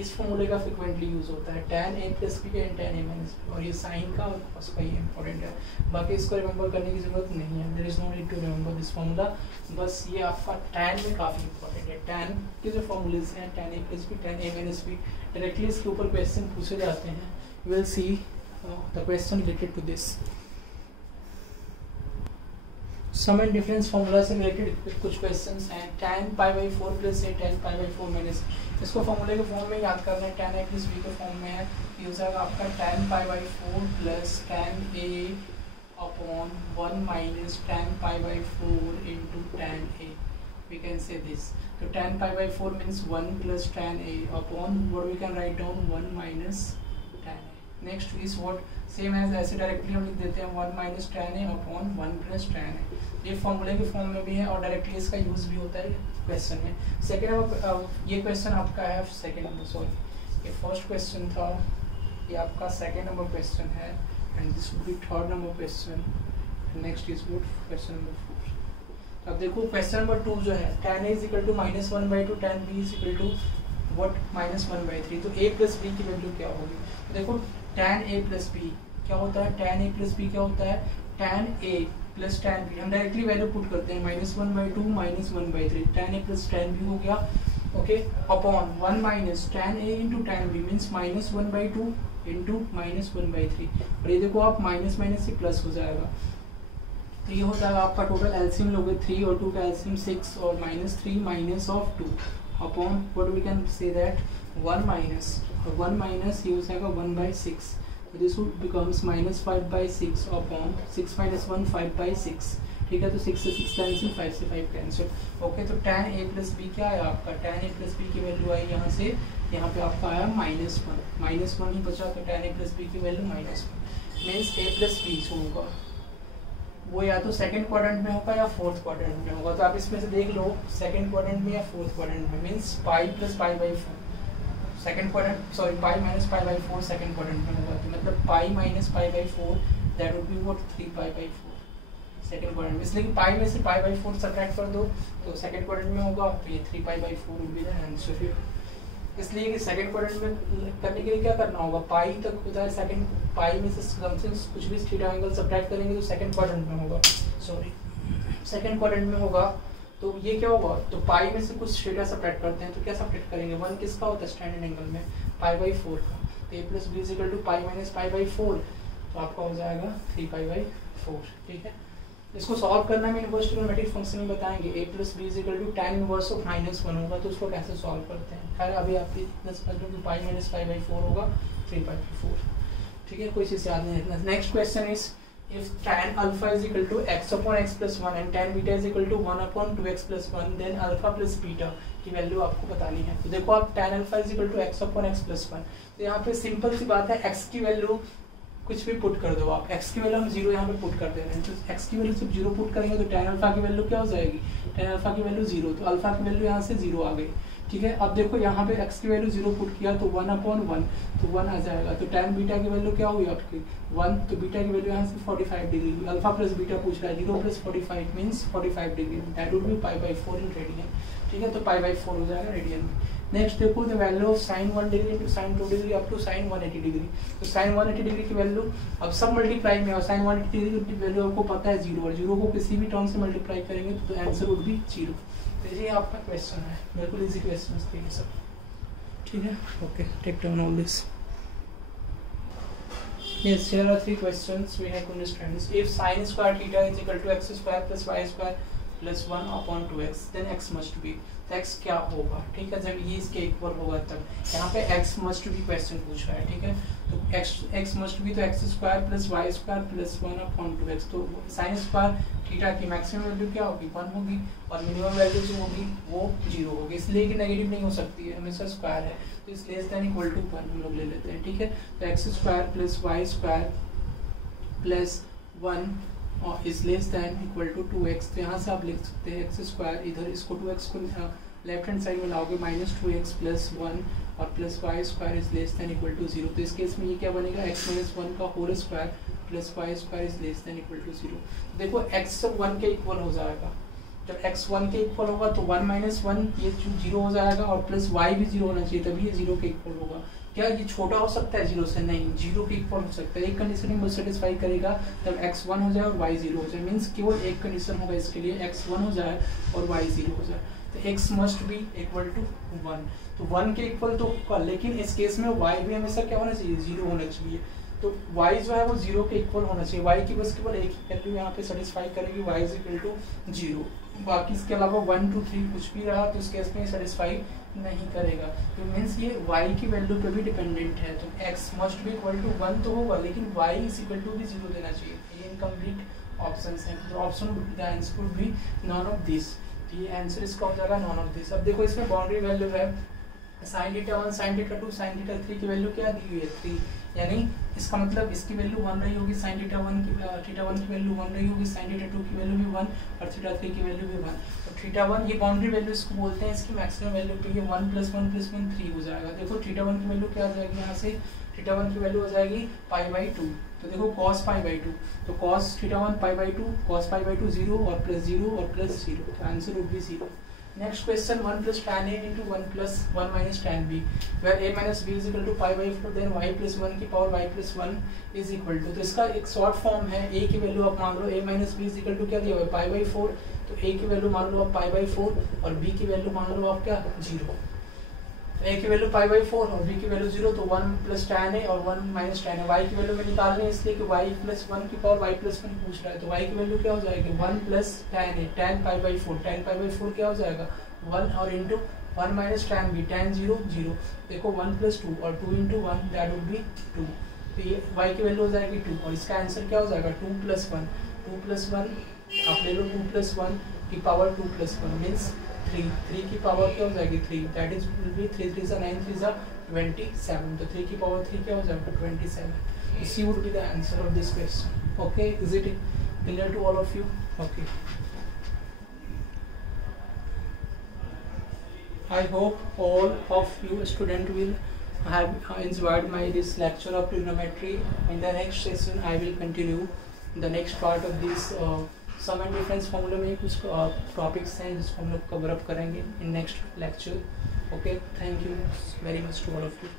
इस फॉर्मूले का फ्रिक्वेंटली यूज होता है tan a plus B and tan a minus b, और ये साइन का और cos का ये इंपॉर्टेंट है, बाकी इसको रिमेंबर करने की जरूरत नहीं है, there is no need to remember this formula. बस ये आपका tan में काफ़ी इंपॉर्टेंट है, tan के जो फॉर्मूलेज हैं tan a plus b tan a minus b, directly इसके ऊपर क्वेश्चन पूछे जाते हैं। You will see the question related to this. Sum and difference formula से रिलेटेड कुछ क्वेश्चंस हैं। tan pi by 4 plus a tan pi by 4 minus, इसको फॉर्मूले के फॉर्म में याद करना है, tan a प्लस b के फॉर्म में है, ये हो जाएगा आपका tan pi by 4 plus tan a upon 1 minus tan pi by 4 into tan a, we can say this. तो tan pi by 4 means 1 plus tan a upon what we can write down 1 minus tan a। Next is what, same as ऐसे directly हम लिख देते हैं 1 minus tan a upon 1 plus tan a, ये फॉर्मूले के form में भी है और डायरेक्टली इसका यूज भी होता है क्वेश्चन में। सेकेंड नंबर, ये क्वेश्चन आपका है सेकेंड नंबर, सॉरी ये फर्स्ट क्वेश्चन था, ये आपका सेकेंड नंबर क्वेश्चन है, and this would B third number question, next is would question number 4। अब देखो क्वेश्चन नंबर 2 जो है, tan a is equal to minus 1/2 tan b is equal to what minus 1/3, तो a plus b की value क्या होगी। तो देखो tan a प्लस b क्या होता है, tan a प्लस b क्या होता है, tan a plus tan b, हम डायरेक्टली वैल्यू पुट करते हैं minus 1/2 minus 1/3, tan a plus tan b हो गया। Okay, upon 1 minus tan a into tan b means minus 1/2 into minus 1/3, और ये देखो आप माइनस माइनस से प्लस हो जाएगा, तो ये हो जाएगा आपका टोटल एलसीएम लोगे 3 और 2 का एलसीएम 6 और minus 3 minus of 2 upon what we can say that 1 minus, और 1 माइनस ये हो जाएगा 1/6, so this would becomes minus 5/6 upon 6 minus 1 5/6। ठीक है, तो 6 से 6 कैंसिल, 5 से 5 कैंसिल। ओके, तो tan a प्लस बी क्या आया आपका, tan a प्लस बी की वैल्यू आई यहाँ से, यहाँ पे आपका आया -1 ही बचा, तो tan a प्लस बी की value -1 means a plus b होगा वो या तो सेकंड क्वाड्रेंट में होगा या फोर्थ क्वाड्रेंट में होगा, तो आप इसमें से देख लो सेकंड क्वाड्रेंट में या फोर्थ क्वाड्रेंट में, मीन्स पाई प्लस पाई/4 second quadrant, sorry pi minus पाई/4 सेकंड क्वाड्रेंट में होगा, तो मतलब पाई माइनस पाई/4 that would be what 3π/4 second quadrant में, इसलिए पाई में से पाई/4 सब्ट्रैक्ट कर दो तो सेकंड क्वाड्रेंट में होगा, तो ये 3π/4 वुड बी द आंसर। इसलिए कि सेकंड क्वाड्रेंट में करने के लिए क्या करना होगा, पाई तक होता है सेकंड, पाई में से समथिंग कुछ भी थीटा एंगल सब्ट्रैक्ट करेंगे तो सेकंड क्वाड्रेंट में होगा, सॉरी सेकेंड क्वाड्रेंट में होगा तो ये क्या होगा, तो पाई में से कुछ डेटा सब्ट्रैक्ट करते हैं, तो क्या सब्ट्रैक्ट करेंगे, 1 किसका होता है स्टैंडर्ड एंगल में, π/4 का, तो a plus B is equal to pi minus π/4, तो आपका हो जाएगा 3π/4। ठीक है, इसको सॉल्व करना में इनवर्स ट्रिग्नोमेट्रिक फंक्शन में बताएंगे, a plus B is equal to tan inverse of -1 होगा, तो उसको कैसे सॉल्व करते हैं। खैर अभी आप इतना समझ लो कि पाई माइनस π/4 होगा 3π/4। ठीक है, कोई चीज़ याद नहीं रखना। Next question is if tan alpha is equal to x upon x plus 1 and tan beta is equal to 1 upon 2x plus 1 then alpha plus beta की वैल्यू आपको बतानी है। तो देखो आप tan alpha is equal to x upon x plus 1, तो यहाँ पे सिंपल सी बात है, x की वैल्यू कुछ भी पुट कर दो आप, x की वैल्यू हम 0 यहाँ पे पुट कर दे रहे हैं, तो x की वैल्यू जब 0 पुट करेंगे तो tan अल्फा की वैल्यू क्या हो जाएगी, tan अल्फा की वैल्यू 0, तो अल्फा की वैल्यू यहाँ से 0 आ गई। ठीक है, अब देखो यहाँ पे x की वैल्यू 0 पुट किया तो 1/1 तो 1 आ जाएगा, तो tan बीटा की वैल्यू क्या हुई आपकी 1, तो बीटा की वैल्यू यहाँ से 45 डिग्री हुई, अल्फा प्लस बीटा पूछ रहा है, 0 + 45 means 45 degree, that would be π/4 in radian. ठीक है, तो π/4 हो जाएगा रेडियन में। नेक्स्ट देखो the value of sin 1 degree to sin 2 degree up to sin 180 degree, तो sin 180 डिग्री की वैल्यू अब सब मल्टीप्लाई में, और sin 180 डिग्री की वैल्यू आपको पता है 0, और 0 को किसी भी टर्म से मल्टीप्लाई करेंगे तो आंसर वुड बी 0। तो ये आपका क्वेश्चन है, बिल्कुल इजी क्वेश्चन थे ये सब। ठीक है, okay, take down all this. Yes, here are 3 questions we have to understand. If sin square theta is equal to x square plus y square plus 1 upon 2x, then x must be, तो x क्या होगा। ठीक है, जब ये इसके equal होगा तब, यहाँ पे x must be क्वेश्चन पूछ रहा है। ठीक है, तो x must be तो x square plus y square plus 1 upon 2x, तो साइन स्क्वायर थीटा की मैक्सिमम वैल्यू क्या होगी 1 होगी, और मिनिमम वैल्यू जो होगी वो 0 होगी, इसलिए कि नेगेटिव नहीं हो सकती है, हमेशा स्क्वायर है, तो इस लेस देन इक्वल टू 1 हम लोग ले लेते हैं। ठीक है, तो x square plus y square plus 1 और is less than equal to 2x, तो यहाँ से आप लिख सकते हैं x स्क्वायर, इधर इसको 2x को लेफ्ट हैंड साइड में लाओगे -2x प्लस 1 और plus y square is less than equal to 0, तो इस केस में ये क्या बनेगा x - 1 का whole square plus y square is less than equal to 0। देखो x जब 1 के इक्वल हो जाएगा, जब x 1 के इक्वल होगा तो 1 - 1 ये 0 हो जाएगा, और प्लस y भी 0 होना चाहिए, तभी ये 0 के इक्वल होगा। क्या ये छोटा हो सकता है 0 से, नहीं, 0 के इक्वल हो सकता है। एक कंडीशन ही सेटिस्फाई करेगा जब x 1 हो जाए और y 0 हो जाए, मीन्स केवल एक कंडीशन होगा इसके लिए, x 1 हो जाए और y 0 हो जाए, तो x must be equal to 1, तो 1 के इक्वल तो होगा, लेकिन इस केस में y भी हमेशा क्या होना चाहिए 0 होना चाहिए, तो y जो है वो 0 के इक्वल होना चाहिए, y की बस केवल एक ही वैल्यू यहाँ पे सेटिस्फाई करेगी, y इज इक्वल टू 0, बाकी इसके अलावा 1 2 3 कुछ भी रहा तो इस केस में सेटिस्फाई नहीं करेगा, तो मीन्स ये y की वैल्यू पे भी डिपेंडेंट है, तो x must be equal to 1 तो होगा, लेकिन y इज इक्वल टू भी 0 देना चाहिए, ये इनकम्प्लीट ऑप्शंस हैं, तो option the answer would B none of this, ये आंसर इसका हो जाएगा नॉन ऑफ दिस। अब देखो इसमें बाउंड्री वैल्यू है sin θ 1 sin θ 2 sin θ 3 की वैल्यू क्या दी हुई है 3, यानी इसका मतलब इसकी वैल्यू 1 रही होगी, sin θ 1 की वैल्यू 1 रही होगी, sin θ 2 की वैल्यू भी 1 और θ 3 की वैल्यू भी 1, तो θ 1 ये बाउंड्री वैल्यू इसको बोलते हैं, इसकी मैक्सिमम वैल्यू पे ये 1 + 1 + 1 3 हो जाएगा। देखो θ 1 की वैल्यू क्या आ जाएगी, यहाँ से θ 1 की वैल्यू हो जाएगी π/2, तो देखो cos π/2, तो cos θ 1 π/2 cos π/2 0 और प्लस 0 और प्लस 0, तो answer would be 0। Next question 1 + tan a into 1 + 1 - tan b, where a - b is equal to π/4, then y + 1 की power y + 1 is equal to, तो इसका एक शॉर्ट फॉर्म है, a की वैल्यू आप मान लो a - b is equal to क्या दिया हुआ है π/4, तो a की वैल्यू मान लो आप π/4 और b की वैल्यू मान लो आप क्या 0, a की वैल्यू π/4 और b की वैल्यू 0, तो 1 + tan a और 1 - tan a, y की वैल्यू में निकालनी है इसलिए कि y + 1 की पावर y + 1 पूछ रहा है, तो y की वैल्यू क्या हो जाएगी 1 + tan a tan π/4, tan π/4 क्या हो जाएगा 1 और इंटू 1 - tan b tan 0 0, देखो 1 + 2 और 2 × 1 दैट वुड बी 2, तो ये y की वैल्यू हो जाएगी 2 और इसका आंसर क्या हो जाएगा 2 + 1 2 + 1 आप ले लो 2 + 1 की पावर 2 + 1 मीन्स 3 की पावर क्या हो जाएगी 3, दैट इज विल बी 3 3 = 9 3 = 27, तो 3 की पावर 3 क्या हो जाएगा 27, C would be the answer of this question. Okay, is it clear to all of you? Okay, I hope all of you student will have enjoyed my this lecture of trigonometry. In the next session I will continue the next part of this sum and difference formula में कुछ topics हैं जिसको हम लोग cover up करेंगे in next lecture. Okay, thank you very much to all of you.